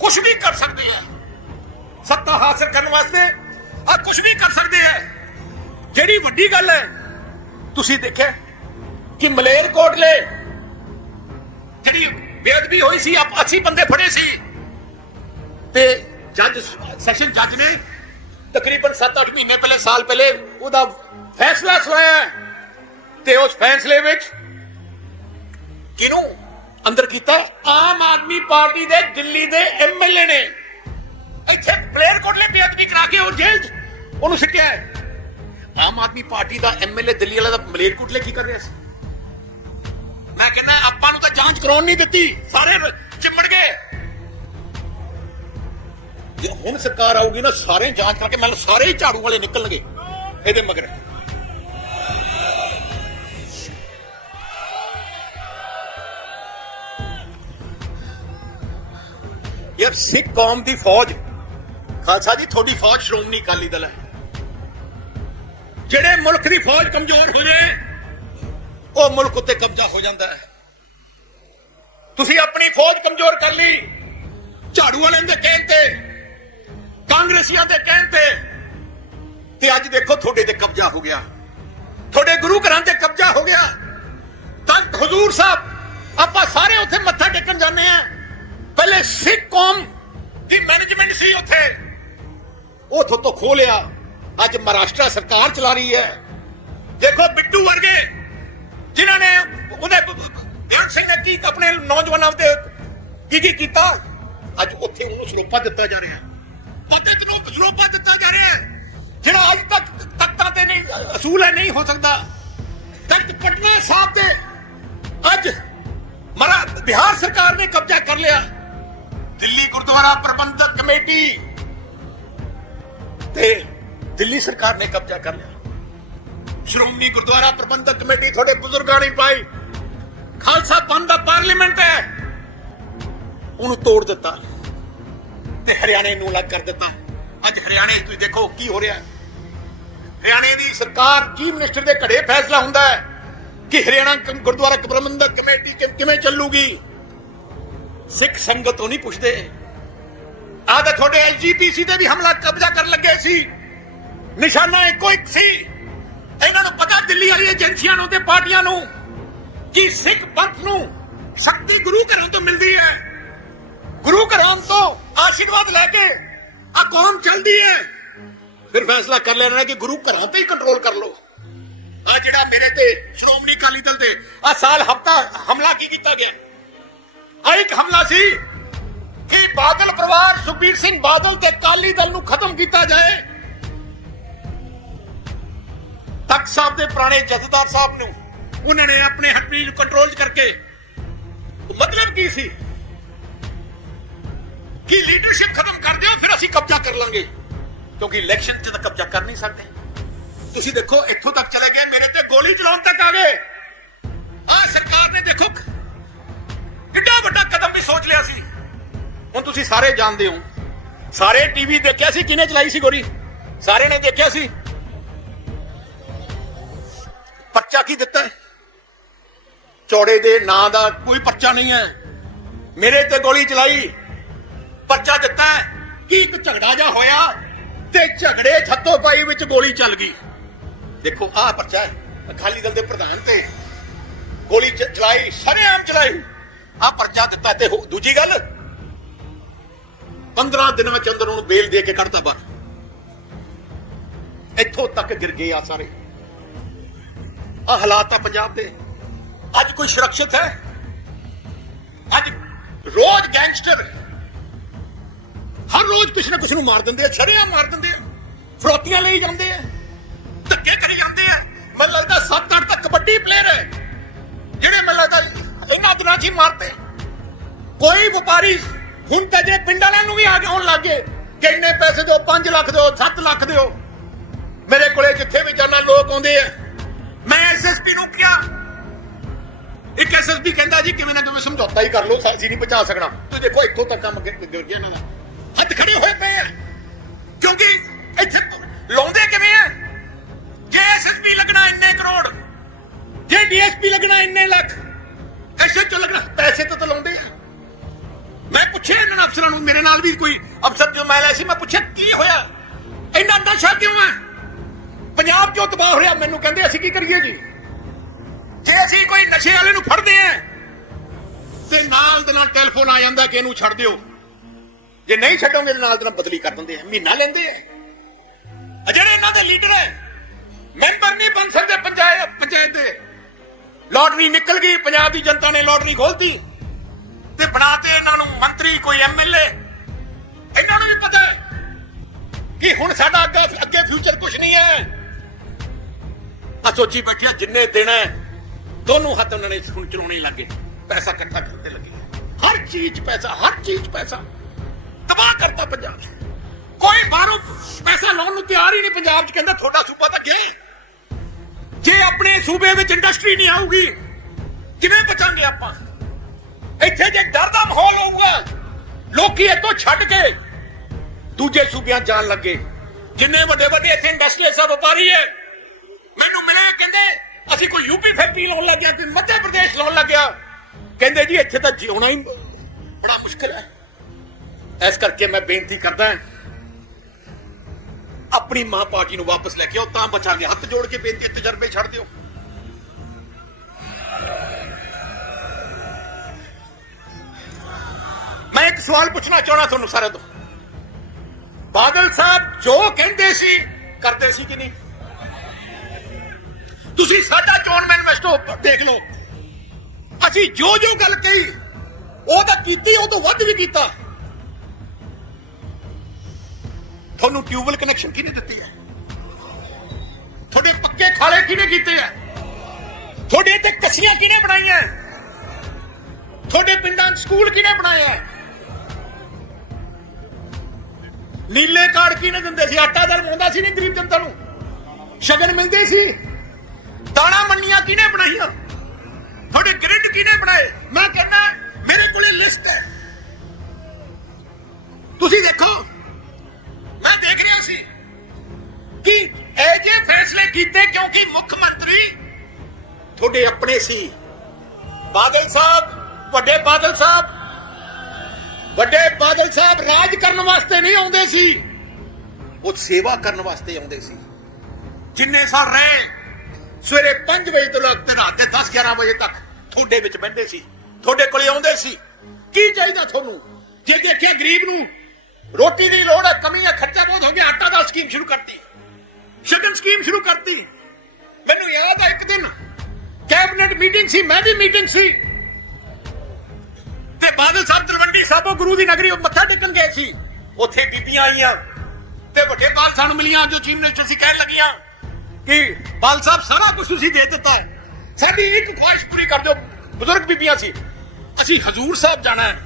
ਕੁਝ ਵੀ ਕਰ ਸਕਦੇ ਆ ਸੱਤਾ ਹਾਸਲ ਕਰਨ ਵਾਸਤੇ ਆ ਕੁਝ ਵੀ ਕਰ ਸਕਦੇ ਆ ਜਿਹੜੀ ਵੱਡੀ ਗੱਲ ਹੈ, ਤੁਸੀਂ ਦੇਖਿਆ ਕਿ ਮਲੇਰਕੋਟਲੇ ਜਿਹੜੀ ਬੇਅਦਬੀ ਹੋਈ ਸੀ, ਆਪ 80 ਬੰਦੇ ਫੜੇ ਸੀ। ਤੇ ਜੱਜ, ਸੈਸ਼ਨ ਜੱਜ ਨੇ ਤਕਰੀਬਨ 7-8 ਮਹੀਨੇ ਪਹਿਲੇ, ਸਾਲ ਪਹਿਲੇ ਉਹਦਾ ਫੈਸਲਾ ਸੁਣਾਇਆ ਤੇ ਉਸ ਫੈਸਲੇ ਵਿੱਚ ਕਿਹਨੂੰ ਅੰਦਰ ਕੀਤਾ ਆਮ ਆਦਮੀ ਪਾਰਟੀ ਦੇ ਦਿੱਲੀ ਦੇ ਐਮਐਲਏ ਨੇ। ਇੱਥੇ ਪਲੇਅਰ ਕੋਟਲੇ ਬੇਅਦਬੀ ਕਰਾ ਕੇ ਉਹ ਜੇਲ੍ਹ 'ਚ ਉਹਨੂੰ ਸਿੱਟਿਆ ਆਮ ਆਦਮੀ ਪਾਰਟੀ ਦਾ ਐਮਐਲਏ ਦਿੱਲੀ ਵਾਲਾ ਦਾ ਮਲੇਰਕੋਟਲੇ ਕੀ ਕਰ ਰਿਹਾ ਸੀ? ਮੈਂ ਕਹਿੰਦਾ, ਆਪਾਂ ਨੂੰ ਤਾਂ ਜਾਂਚ ਕਰਾਉਣ ਨਹੀਂ ਦਿੱਤੀ। ਸਾਰੇ ਚਿੰਮੜ ਗਏ। ਜੇ ਹੁਣ ਸਰਕਾਰ ਆਊਗੀ ਨਾ, ਸਾਰੇ ਜਾਂਚ ਕਰਕੇ ਮੈਨੂੰ ਸਾਰੇ ਹੀ ਝਾੜੂ ਵਾਲੇ ਨਿਕਲਣਗੇ, ਇਹਦੇ ਮਗਰ। ਯਾਰ, ਸਿੱਖ ਕੌਮ ਦੀ ਫੌਜ। ਖਾਲਸਾ ਜੀ, ਤੁਹਾਡੀ ਫੌਜ ਸ਼੍ਰੋਮਣੀ ਅਕਾਲੀ ਦਲ ਹੈ। ਜਿਹੜੇ ਮੁਲਕ ਦੀ ਫੌਜ ਕਮਜ਼ੋਰ ਹੋ ਜਾਏ ਉਹ ਮੁਲਕ ਉੱਤੇ ਕਬਜ਼ਾ ਹੋ ਜਾਂਦਾ ਹੈ। ਤੁਸੀਂ ਆਪਣੀ ਫੌਜ ਕਮਜ਼ੋਰ ਕਰ ਲਈ। ਝਾੜੂ ਵਾਲਿਆਂ ਦੇ ਕਹਿਣ ਤੇ, ਕਾਂਗਰਸੀਆਂ ਦੇ ਕਹਿਣ ਤੇ। ਤੇ ਅੱਜ ਦੇਖੋ ਤੁਹਾਡੇ ਤੇ ਕਬਜ਼ਾ ਹੋ ਗਿਆ। ਤੁਹਾਡੇ ਗੁਰੂ ਘਰਾਂ ਤੇ ਕਬਜ਼ਾ ਹੋ ਗਿਆ। ਤਾਂ ਹਜ਼ੂਰ ਸਾਹਿਬ, ਆਪਾਂ ਸਾਰੇ ਉੱਥੇ ਮੱਥਾ ਟੇਕਣ ਜਾਂਦੇ ਆ ਪਹਿਲੇ ਸਿੱਖ ਕੌਮ ਦੀ ਮੈਨੇਜਮੈਂਟ ਸੀ ਉੱਥੇ। ਉਹ ਤੋਂ ਤੋਂ ਲਿਆ। ਅੱਜ ਮਹਾਰਾਸ਼ਟਰ ਸਰਕਾਰ ਚਲਾ ਰਹੀ ਹੈ। ਦੇਖੋ ਬਿੱਟੂ ਵਰਗੇ ਜਿਨ੍ਹਾਂ ਨੇ ਉਹਨੇ ਬਿਆਨ ਸਿੰਘ ਨੇ ਕੀ ਆਪਣੇ ਨੌਜਵਾਨਾਂ ਦੇ ਕੀ ਕੀ ਕੀਤਾ? ਅੱਜ ਉੱਥੇ ਉਹਨੂੰ ਸਰੋਪਾ ਦਿੱਤਾ ਜਾ ਰਿਹਾ। ਹੈ ਪਤਿਤ ਨੂੰ ਸਰੋਪਾ ਦਿੱਤਾ ਜਾ ਰਿਹਾ ਹੈ? ਜਿਹੜਾ ਅੱਜ ਤੱਕ ਤਖਤਾਂ ਤੇ ਨਹੀਂ, ਅਸੂਲ ਹੈ, ਨਹੀਂ ਹੋ ਸਕਦਾ। ਤਖਤ ਪਟਨਾ ਸਾਹਿਬ ਤੇ ਅੱਜ ਮਰਾ ਬਿਹਾਰ ਸਰਕਾਰ ਨੇ ਕਬਜ਼ਾ ਕਰ ਲਿਆ। ਦਿੱਲੀ ਗੁਰਦੁਆਰਾ ਪ੍ਰਬੰਧਕ ਕਮੇਟੀ ਤੇ ਦਿੱਲੀ ਸਰਕਾਰ ਨੇ ਕਬਜ਼ਾ ਕਰ ਲਿਆ। ਸ਼੍ਰੋਮਣੀ ਗੁਰਦੁਆਰਾ ਪ੍ਰਬੰਧਕ ਕਮੇਟੀ ਤੁਹਾਡੇ ਬਜ਼ੁਰਗਾਂ ਨੇ ਪਾਈ। ਖਾਲਸਾ ਪੰਥ ਦਾ ਪਾਰਲੀਮੈਂਟ ਹੈ। ਉਹਨੂੰ ਤੋੜ ਦਿੱਤਾ। ਤੇ ਹਰਿਆਣੇ ਨੂੰ ਅਲੱਗ ਕਰ ਦਿੱਤਾ। ਅੱਜ ਹਰਿਆਣੇ ਤੁਸੀਂ ਦੇਖੋ ਕੀ ਹੋ ਰਿਹਾ। ਹਰਿਆਣੇ ਦੀ ਸਰਕਾਰ ਚੀਫ ਮਿਨਿਸਟਰ ਦੇ ਘੜੇ ਫੈਸਲਾ ਹੁੰਦਾ ਹੈ ਕਿ ਹਰਿਆਣਾ ਗੁਰਦੁਆਰਾ ਪ੍ਰਬੰਧਕ ਕਮੇਟੀ ਕਿਵੇਂ ਚੱਲੂਗੀ। ਸਿੱਖ ਸੰਗਤ ਤੋਂ ਨਹੀਂ ਪੁੱਛਦੇ। ਆਹ ਤਾਂ ਤੁਹਾਡੇ ਐਲਜੀਪੀਸੀ ਤੇ ਵੀ ਹਮਲਾ ਕਬਜ਼ਾ ਕਰਨ ਲੱਗੇ ਸੀ। ਨਿਸ਼ਾਨਾ ਇੱਕੋ ਇੱਕ ਸੀ। ਇਹਨਾਂ ਨੂੰ ਪਤਾ ਦਿੱਲੀ ਵਾਲੀ ਏਜੰਸੀਆਂ ਨੂੰ ਤੇ ਪਾਰਟੀਆਂ ਨੂੰ ਕਿ ਸਿੱਖ ਪੰਥ ਨੂੰ ਸ਼ਕਤੀ ਗੁਰੂ ਘਰਾਂ ਤੋਂ ਮਿਲਦੀ ਹੈ। ਗੁਰੂ ਘਰਾਂ ਤੋਂ ਆਸ਼ੀਰਵਾਦ ਲੈ ਕੇ ਆ ਕੌਮ ਚੱਲਦੀ ਹੈ। ਫਿਰ ਫੈਸਲਾ ਕਰ ਲੈਣਾ ਕਿ ਗੁਰੂ ਘਰਾਂ ਤੇ ਹੀ ਕੰਟਰੋਲ ਕਰ ਲਓ। ਆ ਜਿਹੜਾ ਮੇਰੇ ਤੇ ਸ਼੍ਰੋਮਣੀ ਅਕਾਲੀ ਦਲ ਤੇ ਆ ਸਾਲ ਹਫਤਾ ਹਮਲਾ ਕੀ ਕੀਤਾ ਗਿਆ? ਆ ਇੱਕ ਹਮਲਾ ਸੀ ਕਿ ਬਾਦਲ ਪਰਿਵਾਰ ਸੁਖਬੀਰ ਸਿੰਘ ਬਾਦਲ ਤੇ ਅਕਾਲੀ ਦਲ ਨੂੰ ਖਤਮ ਕੀਤਾ ਜਾਏ। ਤਖਤ ਸਾਹਿਬ ਦੇ ਪੁਰਾਣੇ ਜਥੇਦਾਰ ਸਾਹਿਬ ਨੂੰ, ਉਹਨਾਂ ਨੇ ਆਪਣੇ ਹੱਥੀ ਨੂੰ ਕੰਟਰੋਲ ਕਰਕੇ, ਮਤਲਬ ਕੀ ਸੀ? ਕਿ ਲੀਡਰਸ਼ਿਪ ਖਤਮ ਕਰ ਦਿਓ, ਫਿਰ ਅਸੀਂ ਕਬਜ਼ਾ ਕਰ ਲਾਂਗੇ। ਕਿਉਂਕਿ ਇਲੈਕਸ਼ਨ 'ਚ ਤਾਂ ਕਬਜ਼ਾ ਕਰ ਨਹੀਂ ਸਕਦੇ। ਤੁਸੀਂ ਦੇਖੋ, ਇੱਥੋਂ ਤੱਕ ਚਲਾ ਗਿਆ ਮੇਰੇ ਤੇ ਗੋਲੀ ਚਲਾਉਣ ਤੱਕ ਆ ਗਏ। ਆਹ ਸਰਕਾਰ ਨੇ ਦੇਖੋ, ਕਿੱਡਾ ਵੱਡਾ ਕਦਮ ਵੀ ਸੋਚ ਲਿਆ ਸੀ। ਹੁਣ ਤੁਸੀਂ ਸਾਰੇ ਜਾਣਦੇ ਹੋ। ਸਾਰੇ ਟੀਵੀ ਦੇਖਿਆ ਸੀ, ਕਿਹਨੇ ਚਲਾਈ ਸੀ ਗੋਲੀ? ਸਾਰੇ ਨੇ ਦੇਖਿਆ ਸੀ। ਪਰਚਾ ਕੀ ਦਿੱਤਾ ਚੌੜੇ ਦੇ ਨਾਂ ਦਾ ਕੋਈ ਪਰਚਾ ਨਹੀਂ ਹੈ। ਮੇਰੇ ਤੇ ਗੋਲੀ ਚਲਾਈ। ਪਰਚਾ ਦਿੱਤਾ ਕੀ ਇੱਕ ਝਗੜਾ ਜਾ ਹੋਇਆ ਤੇ ਝਗੜੇ ਛੱਤੋ ਪਾਈ ਵਿੱਚ ਗੋਲੀ ਚੱਲ ਗਈ। ਦੇਖੋ, ਆਹ ਪਰਚਾ ਹੈ। ਅਕਾਲੀ ਦਲ ਦੇ ਪ੍ਰਧਾਨ ਤੇ ਗੋਲੀ ਚ- ਚਲਾਈ, ਸ਼ਰੇਆਮ ਚਲਾਈ। ਆਹ ਪਰਚਾ ਦਿੱਤਾ ਤੇ ਦੂਜੀ ਗੱਲ 15 ਦਿਨ ਵਿੱਚ ਅੰਦਰ ਉਹਨੂੰ ਬੇਲ ਦੇ ਕੇ ਕੱਢਤਾ ਬਾਹਰ। ਇੱਥੋਂ ਤੱਕ ਗਿਰ ਗਏ ਆ ਸਾਰੇ। ਆ ਹਾਲਾਤ ਆ ਪੰਜਾਬ ਦੇ। ਅੱਜ ਕੋਈ ਸੁਰੱਖਿਅਤ ਹੈ? ਅੱਜ ਰੋਜ਼ ਗੈਂਗਸਟਰ ਹਰ ਰੋਜ਼ ਕਿਸੇ ਨਾ ਕਿਸੇ ਨੂੰ ਮਾਰ ਦਿੰਦੇ ਆ, ਛੜਿਆ ਮਾਰ ਦਿੰਦੇ ਆ, ਫਰੋਤੀਆਂ ਲਈ ਜਾਂਦੇ ਆ, ਧੱਕੇ ਕਰੀ ਜਾਂਦੇ ਆ। ਮੈਨੂੰ ਲੱਗਦਾ 7-8 ਤੱਕ ਕਬੱਡੀ ਪਲੇਅਰ ਹੈ, ਜਿਹੜੇ ਮੈਨੂੰ ਲੱਗਦਾ ਇਹਨਾਂ ਦਿਨਾਂ 'ਚ ਹੀ ਮਾਰਤੇ ਕੋਈ ਵਪਾਰੀ ਹੁਣ ਤਾਂ ਜੇ ਪਿੰਡ ਵਾਲਿਆਂ ਨੂੰ ਵੀ ਆ ਕੇ ਆਉਣ ਲੱਗੇ ਕਿ ਇੰਨੇ ਪੈਸੇ ਦਿਓ 5 ਲੱਖ ਦਿਓ 7 ਲੱਖ ਦਿਓ। ਮੇਰੇ ਕੋਲੇ ਜਿੱਥੇ ਵੀ ਜਾਣਾ ਲੋਕ ਆਉਂਦੇ ਆ। ਐਸਐਸਪੀ ਨੂੰ ਕਿਹਾ? ਇੱਕ ਐਸਐਸਪੀ ਕਹਿੰਦਾ ਜੀ, ਕਿਵੇਂ ਨਾ ਕਿਵੇਂ ਸਮਝੌਤਾ ਹੀ ਕਰ ਲਓ ਅਸੀਂ ਨਹੀਂ ਬਚਾ ਸਕਣਾ। ਤੁਸੀਂ ਦੇਖੋ, ਇੱਥੋਂ ਤੱਕ ਕੰਮ ਗਿਰ ਗਿਆ ਇਹਨਾਂ ਦਾ? ਹੱਥ ਖੜੇ ਹੋਏ ਪਏ ਆ। ਕਿਉਂਕਿ ਇੱਥੇ ਲਾਉਂਦੇ ਕਿਵੇਂ ਆ? ਜੇ ਐਸਐਸਪੀ ਲੱਗਣਾ ਇੰਨੇ ਕਰੋੜ, ਜੇ ਡੀਐਸਪੀ ਲੱਗਣਾ ਇੰਨੇ ਲੱਖ ਐਸਐਚਓ ਲੱਗਣਾ, ਪੈਸੇ ਤਾਂ ਤਾਂ ਲਾਉਂਦੇ ਆ। ਮੈਂ ਪੁੱਛਿਆ ਇਹਨਾਂ ਅਫਸਰਾਂ ਨੂੰ, ਮੇਰੇ ਨਾਲ ਵੀ ਕੋਈ ਅਫਸਰ ਜੋ ਮੈਂ ਲਿਆ ਸੀ, ਮੈਂ ਪੁੱਛਿਆ ਕੀ ਹੋਇਆ? ਇੰਨਾ ਨਸ਼ਾ ਕਿਉਂ ਹੈ ਪੰਜਾਬ ਚੋਂ ਤਬਾਹ ਹੋਇਆ ਮੈਨੂੰ ਕਹਿੰਦੇ ਅਸੀਂ ਕੀ ਕਰੀਏ ਜੀ? ਜੇ ਅਸੀਂ ਕੋਈ ਨਸ਼ੇ ਵਾਲੇ ਨੂੰ ਫੜਦੇ ਆ ਤੇ ਨਾਲ ਦੇ ਨਾਲ ਟੈਲੀਫੋਨ ਆ ਜਾਂਦਾ ਕਿ ਇਹਨੂੰ ਛੱਡ ਦਿਓ। ਜੇ ਨਹੀਂ ਛੱਡੋਗੇ ਤੇ ਨਾਲ ਦੇ ਨਾਲ ਬਦਲੀ ਕਰ ਦਿੰਦੇ ਆ ਮਹੀਨਾ ਲੈਂਦੇ ਆ। ਜਿਹੜੇ ਇਹਨਾਂ ਦੇ ਲੀਡਰ ਹੈ ਮੈਂਬਰ ਨਹੀਂ ਬਣ ਸਕਦੇ ਪੰਚਾਇਤ ਪੰਚਾਇਤ ਦੇ। ਲੋਟਰੀ ਨਿਕਲ ਗਈ ਪੰਜਾਬ ਦੀ ਜਨਤਾ ਨੇ ਲੋਟਰੀ ਖੋਲਤੀ ਤੇ ਬਣਾਤੇ ਇਹਨਾਂ ਨੂੰ ਮੰਤਰੀ ਕੋਈ ਐਮਐਲਏ ਇਹਨਾਂ ਨੂੰ ਵੀ ਪਤਾ ਕਿ ਹੁਣ ਸਾਡਾ ਅੱਗੇ ਅੱਗੇ ਫਿਊਚਰ ਕੁਝ ਨਹੀਂ ਹੈ। ਆ ਸੋਚੀ ਬੈਠਿਆ ਜਿੰਨੇ ਦੇਣਾ ਹੈ, ਦੋਨੋਂ ਹੱਥ ਉਹਨਾਂ ਨੇ ਹੁਣ ਚਲਾਉਣੇ ਲੱਗੇ। ਪੈਸਾ ਇਕੱਠਾ ਕਰਦੇ ਲੱਗੇ। ਹਰ ਚੀਜ਼ ਪੈਸਾ, ਹਰ ਚੀਜ਼ ਪੈਸਾ। ਤਬਾਹ ਕਰਤਾ ਪੰਜਾਬ ਕੋਈ ਬਾਹਰੋਂ ਪੈਸਾ ਲਾਉਣ ਨੂੰ ਤਿਆਰ ਹੀ ਨਹੀਂ ਪੰਜਾਬ 'ਚ, ਕਹਿੰਦਾ ਤੁਹਾਡਾ ਸੂਬਾ ਤਾਂ ਗਿਆ ਜੇ ਆਪਣੇ ਸੂਬੇ ਵਿੱਚ ਇੰਡਸਟਰੀ ਨਹੀਂ ਆਊਗੀ, ਕਿਵੇਂ ਬਚਾਂਗੇ ਆਪਾਂ? ਇੱਥੇ ਜੇ ਡਰ ਦਾ ਮਾਹੌਲ ਹੋਊਗਾ, ਲੋਕੀ ਇੱਥੋਂ ਛੱਡ ਕੇ ਦੂਜੇ ਸੂਬਿਆਂ ਜਾਣ ਲੱਗੇ। ਜਿੰਨੇ ਵੱਡੇ ਵੱਡੇ ਇੱਥੇ ਇੰਡਸਟਰੀ ਸਭ ਵਪਾਰੀ ਹੈ। ਮੈਨੂੰ ਮਿਲਿਆ ਕਹਿੰਦੇ ਅਸੀਂ ਕੋਈ ਯੂਪੀ ਫੈਕਟਰੀ ਲਾਉਣ ਲੱਗਿਆ ਕੋਈ ਮੱਧ ਪ੍ਰਦੇਸ਼ ਲਾਉਣ ਲੱਗਿਆ ਕਹਿੰਦੇ ਜੀ, ਇੱਥੇ ਤਾਂ ਜਿਉਣਾ ਹੀ ਬੜਾ ਮੁਸ਼ਕਲ ਹੈ। ਇਸ ਕਰਕੇ ਮੈਂ ਬੇਨਤੀ ਕਰਦਾ ਆਪਣੀ ਮਾਂ ਪਾਰਟੀ ਨੂੰ ਵਾਪਸ ਲੈ ਕੇ ਆਓ, ਤਾਂ ਬਚਾਂਗੇ। ਹੱਥ ਜੋੜ ਕੇ ਬੇਨਤੀ ਤਜਰਬੇ ਛੱਡ ਦਿਓ। ਮੈਂ ਇੱਕ ਸਵਾਲ ਪੁੱਛਣਾ ਚਾਹਣਾ ਤੁਹਾਨੂੰ ਸਾਰਿਆਂ ਤੋਂ। ਬਾਦਲ ਸਾਹਿਬ ਜੋ ਕਹਿੰਦੇ ਸੀ, ਕਰਦੇ ਸੀ ਕਿ ਨਹੀਂ? ਤੁਸੀਂ ਸਾਡਾ ਚੋਣ ਮੈਨੀਫੈਸਟੋ ਦੇਖ ਲਓ। ਅਸੀਂ ਜੋ ਜੋ ਗੱਲ ਕਹੀ, ਉਹ ਤਾਂ ਕੀਤੀ, ਉਹ ਤੋਂ ਵੱਧ ਵੀ ਕੀਤਾ। ਤੁਹਾਨੂੰ ਟਿਊਬਲ ਕਨੈਕਸ਼ਨ ਕਿਹਨੇ ਦਿੱਤੀ ਹੈ ਤੁਹਾਡੇ ਪੱਕੇ ਖਾਲੇ ਕਿਹਨੇ ਕੀਤੇ ਆ? ਤੁਹਾਡੇ ਇੱਥੇ ਕਸੀਆਂ ਕਿਹਨੇ ਬਣਾਈਆਂ? ਤੁਹਾਡੇ ਪਿੰਡਾਂ 'ਚ ਸਕੂਲ ਕਿਹਨੇ ਬਣਾਇਆ ਆ? ਨੀਲੇ ਕਾਰਡ ਕਿਹਨੇ ਦਿੰਦੇ ਸੀ? ਆਟਾ ਦਾਲ ਮਿਲਦਾ ਸੀ ਨਹੀਂ ਗਰੀਬ ਜਨਤਾ ਨੂੰ? ਸ਼ਗਨ ਮਿਲਦੇ ਸੀ? ਦਾਣਾ ਮੰਡੀਆਂ ਕਿਹਨੇ ਬਣਾਈਆਂ? ਤੁਹਾਡੇ ਗ੍ਰਿਡ ਕਿਹਨੇ ਬਣਾਏ? ਮੈਂ ਕਹਿੰਦਾ, ਮੇਰੇ ਕੋਲੇ ਲਿਸਟ ਹੈ। ਤੁਸੀਂ ਦੇਖੋ। ਮੈਂ ਦੇਖ ਰਿਹਾ ਸੀ ਕਿ ਇਹ ਜੇ ਫੈਸਲੇ ਕੀਤੇ ਕਿਉਂਕਿ ਮੁੱਖ ਮੰਤਰੀ ਤੁਹਾਡੇ ਆਪਣੇ ਸੀ। ਬਾਦਲ ਸਾਹਿਬ, ਵੱਡੇ ਬਾਦਲ ਸਾਹਿਬ, ਵੱਡੇ ਬਾਦਲ ਸਾਹਿਬ ਰਾਜ ਕਰਨ ਵਾਸਤੇ ਨਹੀਂ ਆਉਂਦੇ ਸੀ। ਉਹ ਸੇਵਾ ਕਰਨ ਵਾਸਤੇ ਆਉਂਦੇ ਸੀ। ਜਿੰਨੇ ਸਾਲ ਰਹੇ ਸਵੇਰੇ 5 ਵਜੇ ਤੋਂ ਲੈ ਕੇ ਰਾਤ ਦੇ 10 11 ਵਜੇ ਤੱਕ ਤੁਹਾਡੇ ਵਿੱਚ ਬੈਠੇ ਸੀ, ਤੁਹਾਡੇ ਕੋਲੇ ਆਉਂਦੇ ਸੀ। ਕੀ ਚਾਹੀਦਾ ਤੁਹਾਨੂੰ? ਜੇ ਦੇਖਿਆ ਗਰੀਬ ਨੂੰ ਰੋਟੀ ਦੀ ਲੋੜ ਹੈ ਕਮੀ ਹੈ ਖਰਚਾ ਬਹੁਤ ਹੋ ਗਿਆ, ਆਟਾ ਦਾ ਸਕੀਮ ਸ਼ੁਰੂ ਕਰਤੀ। ਸ਼ਗਨ ਸਕੀਮ ਸ਼ੁਰੂ ਕਰਤੀ। ਮੈਨੂੰ ਯਾਦ ਆ ਇੱਕ ਦਿਨ ਕੈਬਨਿਟ ਮੀਟਿੰਗ ਸੀ, ਮੈਂ ਵੀ ਮੀਟਿੰਗ ਸੀ। ਤੇ ਬਾਦਲ ਸਾਹਿਬ ਤਲਵੰਡੀ ਸਾਹਿਬੋਂ ਗੁਰੂ ਦੀ ਨਗਰੀ ਮੱਥਾ ਟੇਕਣ ਗਏ ਸੀ। ਉੱਥੇ ਬੀਬੀਆਂ ਆਈਆਂ ਤੇ ਵੱਡੇ ਬਾਲ ਸਾਨੂੰ ਮਿਲੀਆਂ ਜੋ ਚੀਫ ਮਿਨਿਸਟਰ ਸੀ ਕਹਿਣ ਲੱਗੀਆਂ ਕਿ ਬਾਲ ਸਾਹਿਬ ਸਾਰਾ ਕੁਝ ਤੁਸੀਂ ਦੇ ਦਿੱਤਾ ਹੈ। ਸਾਡੀ ਇੱਕ ਖੁਆਇਸ਼ ਪੂਰੀ ਕਰ ਦਿਓ। ਬਜ਼ੁਰਗ ਬੀਬੀਆਂ ਸੀ, ਅਸੀਂ ਹਜ਼ੂਰ ਸਾਹਿਬ ਜਾਣਾ ਹੈ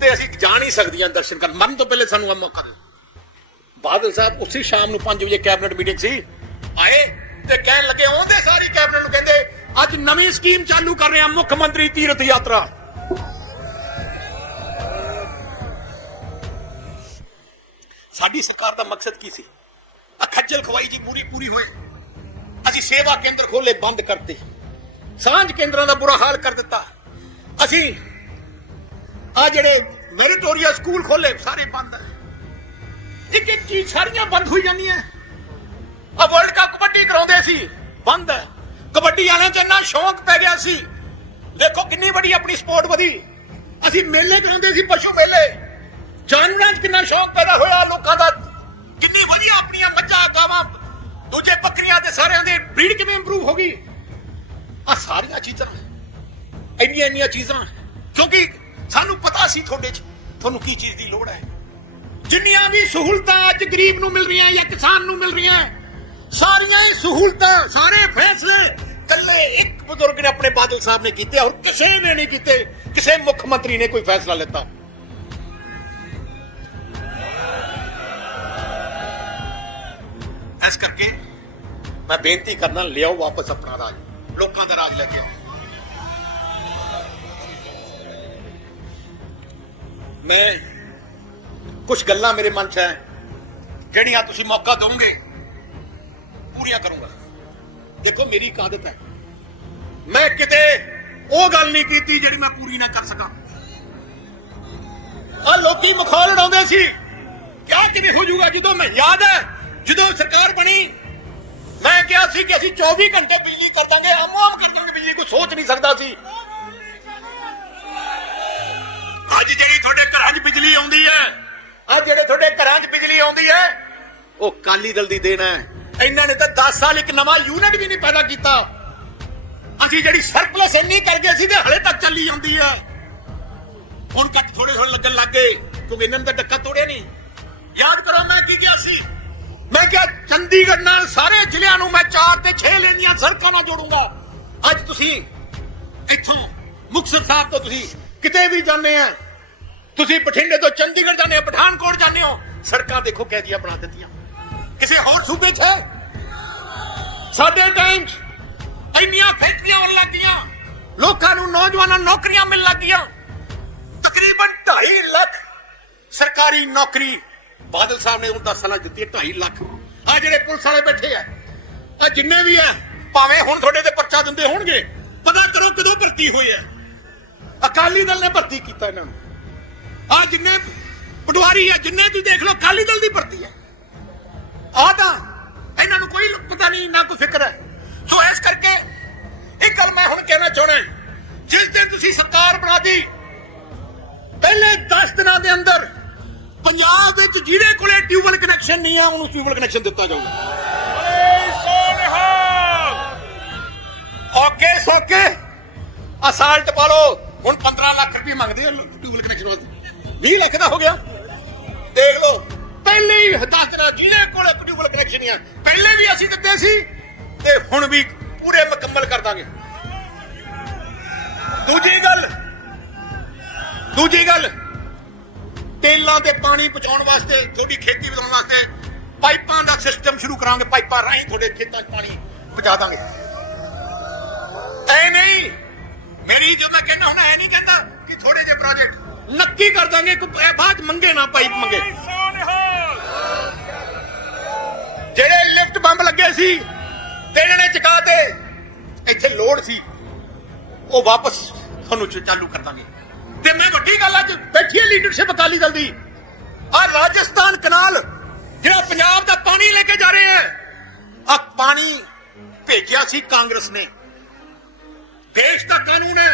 ਤੇ ਅਸੀਂ ਜਾ ਨਹੀਂ ਸਕਦੀਆਂ ਦਰਸ਼ਨ ਕਰਨ। ਮਰਨ ਤੋਂ ਪਹਿਲੇ ਸਾਨੂੰ ਇਹ ਮੌਕਾ ਦਿਓ। ਬਾਦਲ ਸਾਹਿਬ ਉਸੇ ਸ਼ਾਮ ਨੂੰ 5 ਵਜੇ ਕੈਬਨਿਟ ਮੀਟਿੰਗ ਸੀ। ਆਏ ਤੇ ਕਹਿਣ ਲੱਗੇ ਉਹਦੇ ਸਾਰੀ ਕੈਬਨਿਟ ਨੂੰ, ਕਹਿੰਦੇ, ਅੱਜ ਨਵੀਂ ਸਕੀਮ ਚਾਲੂ ਕਰ ਰਹੇ ਹਾਂ, ਮੁੱਖ ਮੰਤਰੀ ਤੀਰਥ ਯਾਤਰਾ। ਸਾਡੀ ਸਰਕਾਰ ਦਾ ਮਕਸਦ ਕੀ ਸੀ? ਆ ਖੱਜਲ ਖਵਾਈ ਜੀ ਪੂਰੀ ਪੂਰੀ ਹੋਏ ਅਸੀਂ ਸੇਵਾ ਕੇਂਦਰ ਖੋਲੇ ਬੰਦ ਕਰਤੇ। ਸਾਂਝ ਕੇਂਦਰਾਂ ਦਾ ਬੁਰਾ ਹਾਲ ਕਰ ਦਿੱਤਾ। ਅਸੀਂ ਆ ਜਿਹੜੇ ਮੈਰੀਟੋਰੀਆ ਸਕੂਲ ਖੋਲੇ ਸਾਰੇ ਬੰਦ ਹੈ। ਇੱਕ ਇੱਕ ਚੀਜ਼ ਸਾਰੀਆਂ ਬੰਦ ਹੋਈ ਜਾਂਦੀਆਂ ਆ ਵਰਲਡ ਕੱਪ ਕਬੱਡੀ ਕਰਾਉਂਦੇ ਸੀ, ਬੰਦ ਹੈ। ਕਬੱਡੀ ਵਾਲਿਆਂ 'ਚ ਇੰਨਾ ਸ਼ੌਂਕ ਪੈ ਗਿਆ ਸੀ। ਦੇਖੋ ਕਿੰਨੀ ਵੱਡੀ ਆਪਣੀ ਸਪੋਰਟ ਵਧੀ। ਅਸੀਂ ਮੇਲੇ ਕਰਾਉਂਦੇ ਸੀ, ਪਸ਼ੂ ਮੇਲੇ। ਜਾਨਵਰਾਂ 'ਚ ਕਿੰਨਾ ਸ਼ੌਂਕ ਪੈਦਾ ਹੋਇਆ, ਲੋਕਾਂ ਦਾ ਮੱਝਾਂ ਗਾਵਾਂ, ਦੂਜੇ ਬੱਕਰੀਆਂ ਤੇ ਸਾਰਿਆਂ ਦੇ ਬਰੀਡ ਕਿਵੇਂ ਇੰਪਰੂਵ ਹੋ ਗਈ? ਆ ਸਾਰੀਆਂ ਚੀਜ਼ਾਂ ਇੰਨੀਆਂ ਇੰਨੀਆਂ ਚੀਜ਼ਾਂ ਕਿਉਂਕਿ ਸਾਨੂੰ ਪਤਾ ਸੀ ਤੁਹਾਡੇ 'ਚ ਤੁਹਾਨੂੰ ਕੀ ਚੀਜ਼ ਦੀ ਲੋੜ ਹੈ। ਜਿੰਨੀਆਂ ਵੀ ਸਹੂਲਤਾਂ ਅੱਜ ਗਰੀਬ ਨੂੰ ਮਿਲ ਰਹੀਆਂ ਜਾਂ ਕਿਸਾਨ ਨੂੰ ਮਿਲ ਰਹੀਆਂ, ਸਾਰੀਆਂ ਇਹ ਸਹੂਲਤਾਂ, ਸਾਰੇ ਫੈਸਲੇ ਕੱਲੇ ਇੱਕ ਬਜ਼ੁਰਗ ਨੇ ਆਪਣੇ ਬਾਦਲ ਸਾਹਿਬ ਨੇ ਕੀਤੇ ਔਰ ਕਿਸੇ ਨੇ ਨਹੀਂ ਕੀਤੇ। ਕਿਸੇ ਮੁੱਖ ਮੰਤਰੀ ਨੇ ਕੋਈ ਫੈਸਲਾ ਲਿੱਤਾ। ਇਸ ਕਰਕੇ ਮੈਂ ਬੇਨਤੀ ਕਰਨਾ, ਲਿਆਓ ਵਾਪਸ ਆਪਣਾ ਰਾਜ। ਲੋਕਾਂ ਦਾ ਰਾਜ ਲੈ ਕੇ ਆਓ। ਮੈਂ ਕੁਝ ਗੱਲਾਂ ਮੇਰੇ ਮਨ 'ਚ ਹੈ, ਜਿਹੜੀਆਂ ਤੁਸੀਂ ਮੌਕਾ ਦੋਗੇ ਪੂਰੀਆਂ ਕਰੂੰਗਾ। ਦੇਖੋ, ਮੇਰੀ ਇੱਕ ਆਦਤ ਹੈ। ਮੈਂ ਕਿਤੇ ਉਹ ਗੱਲ ਨਹੀਂ ਕੀਤੀ ਜਿਹੜੀ ਮੈਂ ਪੂਰੀ ਨਾ ਕਰ ਸਕਾਂ। ਆ ਲੋਕੀ ਮਖੌਲ ਉਡਾਉਂਦੇ ਸੀ। ਕਿਆ ਕਿਵੇਂ ਹੋ ਜਾਊਗਾ ਜਦੋਂ ਮੈਂ, ਯਾਦ ਹੈ? ਜਦੋਂ ਸਰਕਾਰ ਬਣੀ ਮੈਂ ਕਿਹਾ ਸੀ ਕਿ ਅਸੀਂ 24 ਘੰਟੇ ਬਿਜਲੀ ਕਰ ਦਾਂਗੇ ਆਮੋ ਕਰ ਦਾਂਗੇ ਬਿਜਲੀ ਕੋਈ ਸੋਚ ਨਹੀਂ ਸਕਦਾ ਸੀ। ਅੱਜ ਜਿਹੜੀ ਤੁਹਾਡੇ ਘਰਾਂ 'ਚ ਬਿਜਲੀ ਆਉਂਦੀ ਹੈ ਅੱਜ ਜਿਹੜੇ ਤੁਹਾਡੇ ਘਰਾਂ 'ਚ ਬਿਜਲੀ ਆਉਂਦੀ ਹੈ ਉਹ ਕਾਲੀ ਦਲ ਦੀ ਦੇਣ ਹੈ। ਇਹਨਾਂ ਨੇ ਤਾਂ 10 ਸਾਲ ਇੱਕ ਨਵਾਂ ਯੂਨਿਟ ਵੀ ਨਹੀਂ ਪੈਦਾ ਕੀਤਾ। ਅਸੀਂ ਜਿਹੜੀ ਸਰਪਲਸ ਇੰਨੀ ਕਰ ਗਏ ਸੀ ਤੇ ਹਲੇ ਤੱਕ ਚੱਲੀ ਜਾਂਦੀ ਹੈ। ਹੁਣ ਕੱਟ ਥੋੜੇ ਥੋੜੇ ਲੱਗਣ ਲੱਗ ਗਏ ਕਿਉਂਕਿ ਇਹਨਾਂ ਨੇ ਤਾਂ ਡੱਕਾ ਤੋੜਿਆ ਨਹੀਂ। ਯਾਦ ਕਰੋ ਮੈਂ ਕੀ ਕਿਹਾ ਸੀ? ਮੈਂ ਕਿਹਾ, ਚੰਡੀਗੜ੍ਹ ਨਾਲ ਸਾਰੇ ਜ਼ਿਲ੍ਹਿਆਂ ਨੂੰ ਮੈਂ 4 ਤੇ 6 ਲੈਣੀਆਂ ਸੜਕਾਂ ਨਾਲ ਜੋੜੂੰਗਾ। ਅੱਜ ਤੁਸੀਂ ਇੱਥੋਂ ਮੁਕਤਸਰ ਸਾਹਿਬ ਤੋਂ ਤੁਸੀਂ ਕਿਤੇ ਵੀ ਜਾਂਦੇ ਆ, ਤੁਸੀਂ ਬਠਿੰਡੇ ਤੋਂ ਚੰਡੀਗੜ੍ਹ ਜਾਂਦੇ ਹੋ ਪਠਾਨਕੋਟ ਜਾਂਦੇ ਹੋ, ਸੜਕਾਂ ਦੇਖੋ ਕਿਹ ਜੀਆਂ ਬਣਾ ਦਿੱਤੀਆਂ। ਕਿਸੇ ਹੋਰ ਸੂਬੇ 'ਚ ਹੈ? ਸਾਡੇ ਟਾਈਮ 'ਚ ਇੰਨੀਆਂ ਫੈਕਟਰੀਆਂ ਹੋਣ ਲੱਗੀਆਂ, ਲੋਕਾਂ ਨੂੰ ਨੌਜਵਾਨਾਂ ਨੂੰ ਨੌਕਰੀਆਂ ਮਿਲ ਲੱਗੀਆਂ। ਤਕਰੀਬਨ 2.5 ਲੱਖ ਸਰਕਾਰੀ ਨੌਕਰੀ ਬਾਦਲ ਸਾਹਿਬ ਨੇ ਉਹ 10 ਸਾਲਾਂ ਦਿੱਤੀ 2.5 ਲੱਖ। ਆ ਜਿਹੜੇ ਪੁਲਿਸ ਵਾਲੇ ਬੈਠੇ ਆ ਆ ਜਿੰਨੇ ਵੀ ਆ, ਭਾਵੇਂ ਹੁਣ ਤੁਹਾਡੇ ਤੇ ਪਰਚਾ ਦਿੰਦੇ ਹੋਣਗੇ, ਪਤਾ ਕਰੋ ਕਦੋਂ ਭਰਤੀ ਹੋਈ ਹੈ ਅਕਾਲੀ ਦਲ ਨੇ ਭਰਤੀ ਕੀਤਾ ਇਹਨਾਂ ਨੂੰ। ਆ ਜਿੰਨੇ ਪਟਵਾਰੀ ਆ, ਜਿੰਨੇ ਤੁਸੀਂ ਦੇਖ ਲਓ, ਅਕਾਲੀ ਦਲ ਦੀ ਭਰਤੀ ਹੈ ਆ ਤਾਂ ਇਹਨਾਂ ਨੂੰ ਕੋਈ ਪਤਾ ਨਹੀਂ, ਨਾ ਕੋਈ ਫਿਕਰ ਹੈ। ਸੋ ਇਸ ਕਰਕੇ ਇਹ ਗੱਲ ਮੈਂ ਹੁਣ ਕਹਿਣਾ ਚਾਹਣਾ ਜਿਸ ਦਿਨ ਤੁਸੀਂ ਸਰਕਾਰ ਬਣਾ ਬਣਾਦੀ ਪਹਿਲੇ 10 ਦਿਨਾਂ ਦੇ ਅੰਦਰ ਪੰਜਾਬ ਵਿੱਚ ਜਿਹਦੇ ਕੋਲੇ ਟਿਊਬਲ ਕਨੈਕਸ਼ਨ ਨਹੀਂ ਆ, ਉਹਨੂੰ ਟਿਊਬਲ ਕਨੈਕਸ਼ਨ ਦਿੱਤਾ ਜਾਊਗਾ। ਓਕੇ, ਸੋਕੇ। ਅਸਾਲਟ ਪਾ ਲਓ। ਹੁਣ 15 ਲੱਖ ਰੁਪਏ ਮੰਗਦੇ ਆ ਟਿਊਬਲ ਕਨੈਕਸ਼ਨ ਵਾਸਤੇ। 20 ਲੱਖ ਦਾ ਹੋ ਗਿਆ। ਦੇਖ ਲਓ। ਪਹਿਲੇ ਹੀ ਦੱਸ ਦਿਨਾਂ ਜਿਹਦੇ ਕੋਲੇ ਟਿਊਬਲ ਕਨੈਕਸ਼ਨ ਨਹੀਂ ਆ, ਪਹਿਲੇ ਵੀ ਅਸੀਂ ਦਿੱਤੇ ਸੀ ਤੇ ਹੁਣ ਵੀ ਪੂਰੇ ਮੁਕੰਮਲ ਕਰ ਦਾਂਗੇ। ਦੂਜੀ ਗੱਲ ਦੂਜੀ ਗੱਲ ਤੇਲਾਂ ਤੇ ਪਾਣੀ ਪਹੁੰਚਾਉਣ ਵਾਸਤੇ ਤੁਹਾਡੀ ਖੇਤੀ ਵਧਾਉਣ ਵਾਸਤੇ ਪਾਈਪਾਂ ਦਾ ਸਿਸਟਮ ਸ਼ੁਰੂ ਕਰਾਂਗੇ ਪਾਈਪਾਂ ਰਾਹੀਂ ਤੁਹਾਡੇ ਖੇਤਾਂ 'ਚ ਪਾਣੀ ਪਹੁੰਚਾ ਦਾਂਗੇ। ਐ ਨਹੀਂ ਮੇਰੀ ਜੋ ਮੈਂ ਕਹਿੰਦਾ ਹੁਣ ਐ ਨਹੀਂ ਕਹਿੰਦਾ ਕਿ ਥੋੜੇ ਜਿਹੇ ਪ੍ਰੋਜੈਕਟ ਨੱਕੀ ਕਰ ਦਾਂਗੇ ਕੋਈ ਬਾਅਦ ਮੰਗੇ ਨਾ ਪਾਈਪ ਮੰਗੇ। ਜਿਹੜੇ ਲਿਫਟ ਬੰਬ ਲੱਗੇ ਸੀ ਤੇ ਇਹਨਾਂ ਨੇ ਚਕਾ ਤੇ ਇੱਥੇ ਲੋੜ ਸੀ ਉਹ ਵਾਪਸ ਤੁਹਾਨੂੰ ਚਾਲੂ ਕਰ ਦਾਂਗੇ। ਤੇ ਮੈਂ ਵੱਡੀ ਗੱਲ ਅੱਜ ਬੈਠੀ ਹੈ ਲੀਡਰਸ਼ਿਪ ਅਕਾਲੀ ਦਲ ਦੀ। ਆ ਰਾਜਸਥਾਨ ਕਨਾਲ ਜਿਹੜਾ ਪੰਜਾਬ ਦਾ ਪਾਣੀ ਲੈ ਕੇ ਜਾ ਰਹੇ ਹੈ ਆ ਪਾਣੀ ਭੇਜਿਆ ਸੀ ਕਾਂਗਰਸ ਨੇ। ਦੇਸ਼ ਦਾ ਕਾਨੂੰਨ ਹੈ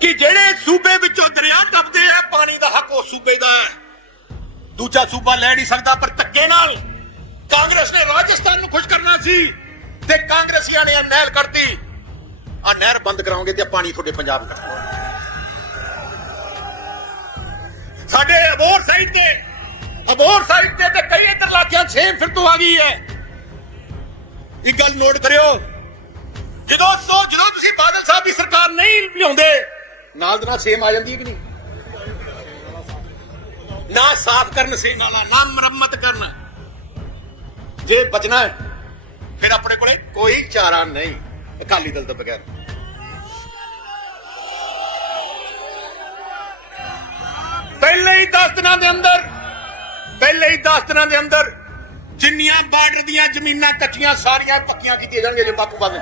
ਕਿ ਜਿਹੜੇ ਸੂਬੇ ਵਿੱਚੋਂ ਦਰਿਆ ਟੱਪਦੇ ਆ, ਪਾਣੀ ਦਾ ਹੱਕ ਉਸ ਸੂਬੇ ਦਾ ਹੈ। ਦੂਜਾ ਸੂਬਾ ਲੈ ਨਹੀਂ ਸਕਦਾ, ਪਰ ਧੱਕੇ ਨਾਲ ਕਾਂਗਰਸ ਨੇ ਰਾਜਸਥਾਨ ਨੂੰ ਖੁਸ਼ ਕਰਨਾ ਸੀ ਤੇ ਕਾਂਗਰਸੀਆਂ ਨੇ ਨਹਿਰ ਕੱਢਤੀ। ਆ ਨਹਿਰ ਬੰਦ ਕਰਾਉਂਗੇ ਤੇ ਪਾਣੀ ਤੁਹਾਡੇ ਪੰਜਾਬ ਤੱਕ ਸਾਡੇ ਅਬੋਰ ਸਾਈਡ ਤੇ ਅਬੋਰ ਸਾਈਡ ਤੇ ਤੇ ਕਈ ਇੱਧਰ ਲਾਗਿਆਂ ਸੇਮ ਫਿਰ ਤੋਂ ਆ ਗਈ ਹੈ ਇਹ ਗੱਲ ਨੋਟ ਕਰਿਓ, ਜਦੋਂ ਤੋਂ ਜਦੋਂ ਤੁਸੀਂ ਬਾਦਲ ਸਾਹਿਬ ਦੀ ਸਰਕਾਰ ਨਹੀਂ ਲਿਆਉਂਦੇ, ਨਾਲ ਦੇ ਨਾਲ ਸੇਮ ਆ ਜਾਂਦੀ ਹੈ ਕਿ ਨਹੀਂ? ਨਾ ਸਾਫ਼ ਕਰਨ ਸੇਮ ਨਾਲਾ, ਨਾ ਮੁਰੰਮਤ ਕਰਨ। ਜੇ ਬਚਣਾ ਹੈ, ਫਿਰ ਆਪਣੇ ਕੋਲੇ ਕੋਈ ਚਾਰਾ ਨਹੀਂ, ਅਕਾਲੀ ਦਲ ਤੋਂ ਬਗੈਰ। ਪਹਿਲੇ ਹੀ 10 ਦਿਨਾਂ ਦੇ ਅੰਦਰ, ਪਹਿਲੇ ਹੀ 10 ਦਿਨਾਂ ਦੇ ਅੰਦਰ ਜਿੰਨੀਆਂ ਬਾਰਡਰ ਦੀਆਂ ਜ਼ਮੀਨਾਂ ਕੱਚੀਆਂ ਸਾਰੀਆਂ ਪੱਕੀਆਂ ਕੀਤੀਆਂ ਜਾਣਗੀਆਂ ਜੇ ਬਾਪੂ ਬਾਬੇ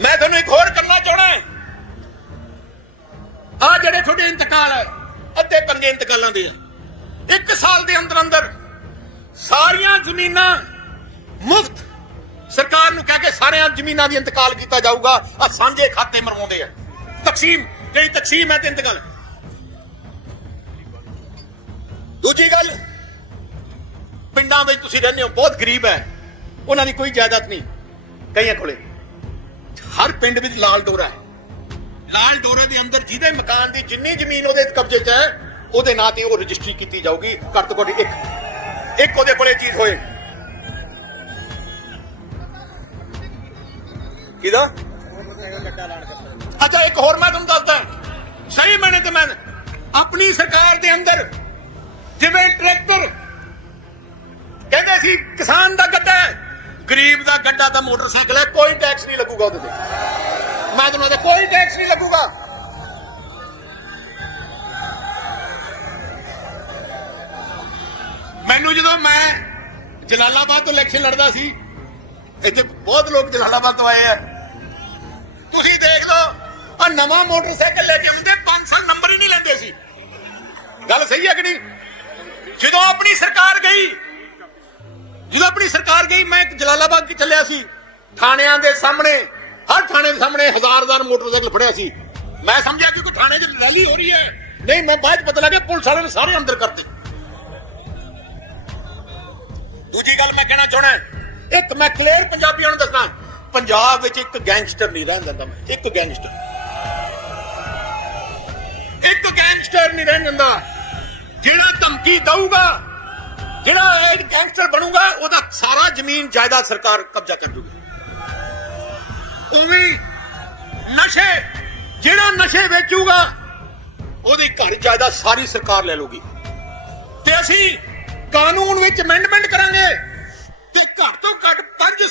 ਮੈਂ ਤੁਹਾਨੂੰ ਇੱਕ ਹੋਰ ਕਰਨਾ ਚਾਹਣਾ ਹੈ। ਆ ਜਿਹੜੇ ਤੁਹਾਡੇ ਇੰਤਕਾਲ ਹੈ, ਅੱਧੇ ਪੰਗੇ ਇੰਤਕਾਲਾਂ ਦੇ ਆ। ਇੱਕ ਸਾਲ ਦੇ ਅੰਦਰ ਅੰਦਰ ਸਾਰੀਆਂ ਜ਼ਮੀਨਾਂ ਮੁਫਤ ਸਰਕਾਰ ਨੂੰ ਕਹਿ ਕੇ ਸਾਰਿਆਂ ਜ਼ਮੀਨਾਂ ਦੀ ਇੰਤਕਾਲ ਕੀਤਾ ਜਾਊਗਾ। ਆ ਸਾਂਝੇ ਖਾਤੇ ਮਰਵਾਉਂਦੇ ਆ। ਤਕਸੀਮ ਜਿਹੜੀ ਤਕਸੀਮ ਹੈ ਤੇ ਇੰਤਕਾਲ ਦੂਜੀ ਗੱਲ, ਪਿੰਡਾਂ ਵਿੱਚ ਤੁਸੀਂ ਰਹਿੰਦੇ ਹੋ, ਬਹੁਤ ਗਰੀਬ ਹੈ। ਉਹਨਾਂ ਦੀ ਕੋਈ ਜਾਇਦਾਦ ਨਹੀਂ, ਕਈਆਂ ਕੋਲੇ। ਹਰ ਪਿੰਡ ਵਿੱਚ ਲਾਲ ਡੋਰਾ ਹੈ। ਲਾਲ ਡੋਰੇ ਦੇ ਅੰਦਰ ਜਿਹਦੇ ਮਕਾਨ ਦੀ ਜਿੰਨੀ ਜ਼ਮੀਨ ਉਹਦੇ ਕਬਜ਼ੇ 'ਚ ਹੈ, ਉਹਦੇ ਨਾਂ ਤੇ ਉਹ ਰਜਿਸਟਰੀ ਕੀਤੀ ਜਾਊਗੀ। ਘੱਟ ਤੋਂ ਘੱਟ ਇੱਕ ਇੱਕ ਉਹਦੇ ਕੋਲੇ ਚੀਜ਼ ਹੋਏ। ਕਿਹਦਾ? ਅੱਛਾ, ਇੱਕ ਹੋਰ ਮੈਂ ਤੁਹਾਨੂੰ ਦੱਸਦਾ। ਸਹੀ ਮੈਨੇ ਤੇ ਮੈਂ ਆਪਣੀ ਸਰਕਾਰ ਦੇ ਅੰਦਰ, ਜਿਵੇਂ ਟਰੈਕਟਰ, ਕਹਿੰਦੇ ਸੀ, ਕਿਸਾਨ ਦਾ ਗੱਡਾ ਗਰੀਬ ਦਾ ਗੱਡਾ ਤਾਂ ਮੋਟਰਸਾਈਕਲ ਹੈ, ਕੋਈ ਟੈਕਸ ਨਹੀਂ ਲੱਗੂਗਾ ਉਹਦੇ ਤੇ। ਮੈਂ ਤੁਹਾਨੂੰ ਦੱਸਦਾ, ਕੋਈ ਟੈਕਸ ਨਹੀਂ ਲੱਗੂਗਾ। ਮੈਨੂੰ ਜਦੋਂ ਮੈਂ ਜਲਾਲਾਬਾਦ ਤੋਂ ਇਲੈਕਸ਼ਨ ਲੜਦਾ ਸੀ, ਇੱਥੇ ਬਹੁਤ ਲੋਕ ਜਲਾਲਾਬਾਦ ਤੋਂ ਆਏ ਆ। ਤੁਸੀਂ ਦੇਖ ਲਓ ਆ ਨਵਾਂ ਮੋਟਰਸਾਈਕਲ ਲੈ ਕੇ ਆਉਂਦੇ 5 ਸਾਲ ਨੰਬਰ ਹੀ ਨਹੀਂ ਲੈਂਦੇ ਸੀ। ਗੱਲ ਸਹੀ ਹੈ ਕਿ ਨਹੀਂ? ਜਦੋਂ ਆਪਣੀ ਸਰਕਾਰ ਗਈ, ਜਦੋਂ ਆਪਣੀ ਸਰਕਾਰ ਗਈ, ਮੈਂ ਇੱਕ ਜਲਾਲਾਬਾਦ ਚ ਚੱਲਿਆ ਸੀ। ਥਾਣਿਆਂ ਦੇ ਸਾਹਮਣੇ, ਹਰ ਥਾਣੇ ਦੇ ਸਾਹਮਣੇ ਹਜ਼ਾਰ ਹਜ਼ਾਰ ਮੋਟਰਸਾਈਕਲ ਫੜਿਆ ਸੀ। ਮੈਂ ਸਮਝਿਆ ਕਿ ਕੋਈ ਥਾਣੇ 'ਚ ਰੈਲੀ ਹੋ ਰਹੀ ਹੈ। ਨਹੀਂ, ਮੈਂ ਬਾਅਦ 'ਚ ਪਤਾ ਲੱਗਿਆ ਪੁਲਿਸ ਵਾਲਿਆਂ ਨੇ ਸਾਰੇ ਅੰਦਰ ਕਰਤੇ। ਦੂਜੀ ਗੱਲ ਮੈਂ ਕਹਿਣਾ ਚਾਹਣਾ ਇੱਕ ਮੈਂ ਕਲੀਅਰ ਪੰਜਾਬੀਆਂ ਨੂੰ ਦੱਸਣਾ ਪੰਜਾਬ ਵਿੱਚ ਇੱਕ ਗੈਂਗਸਟਰ ਨਹੀਂ ਰਹਿਣ ਦਿੰਦਾ ਮੈਂ, ਇੱਕ ਗੈਂਗਸਟਰ ਇੱਕ ਗੈਂਗਸਟਰ ਨਹੀਂ ਰਹਿਣ ਜਾਂਦਾ ਜਿਹੜਾ ਧਮਕੀ ਦਊਗਾ, ਜਿਹੜਾ ਇਹ ਗੈਂਗਸਟਰ ਬਣੂਗਾ, ਉਹਦਾ ਸਾਰਾ ਜ਼ਮੀਨ ਜਾਇਦਾਦ ਸਰਕਾਰ ਕਬਜ਼ਾ ਕਰ ਜੂਗੀ। ਉਹ ਵੀ ਨਸ਼ੇ, ਜਿਹੜਾ ਨਸ਼ੇ ਵੇਚੂਗਾ, ਉਹਦੀ ਘਰ ਜਾਇਦਾਦ ਸਾਰੀ ਸਰਕਾਰ ਲੈ ਲੂਗੀ। ਤੇ ਅਸੀਂ ਕਾਨੂੰਨ ਵਿੱਚ ਅਮੈਂਡਮੈਂਟ ਕਰਾਂਗੇ। ਤੇ ਘੱਟ ਤੋਂ ਘੱਟ 5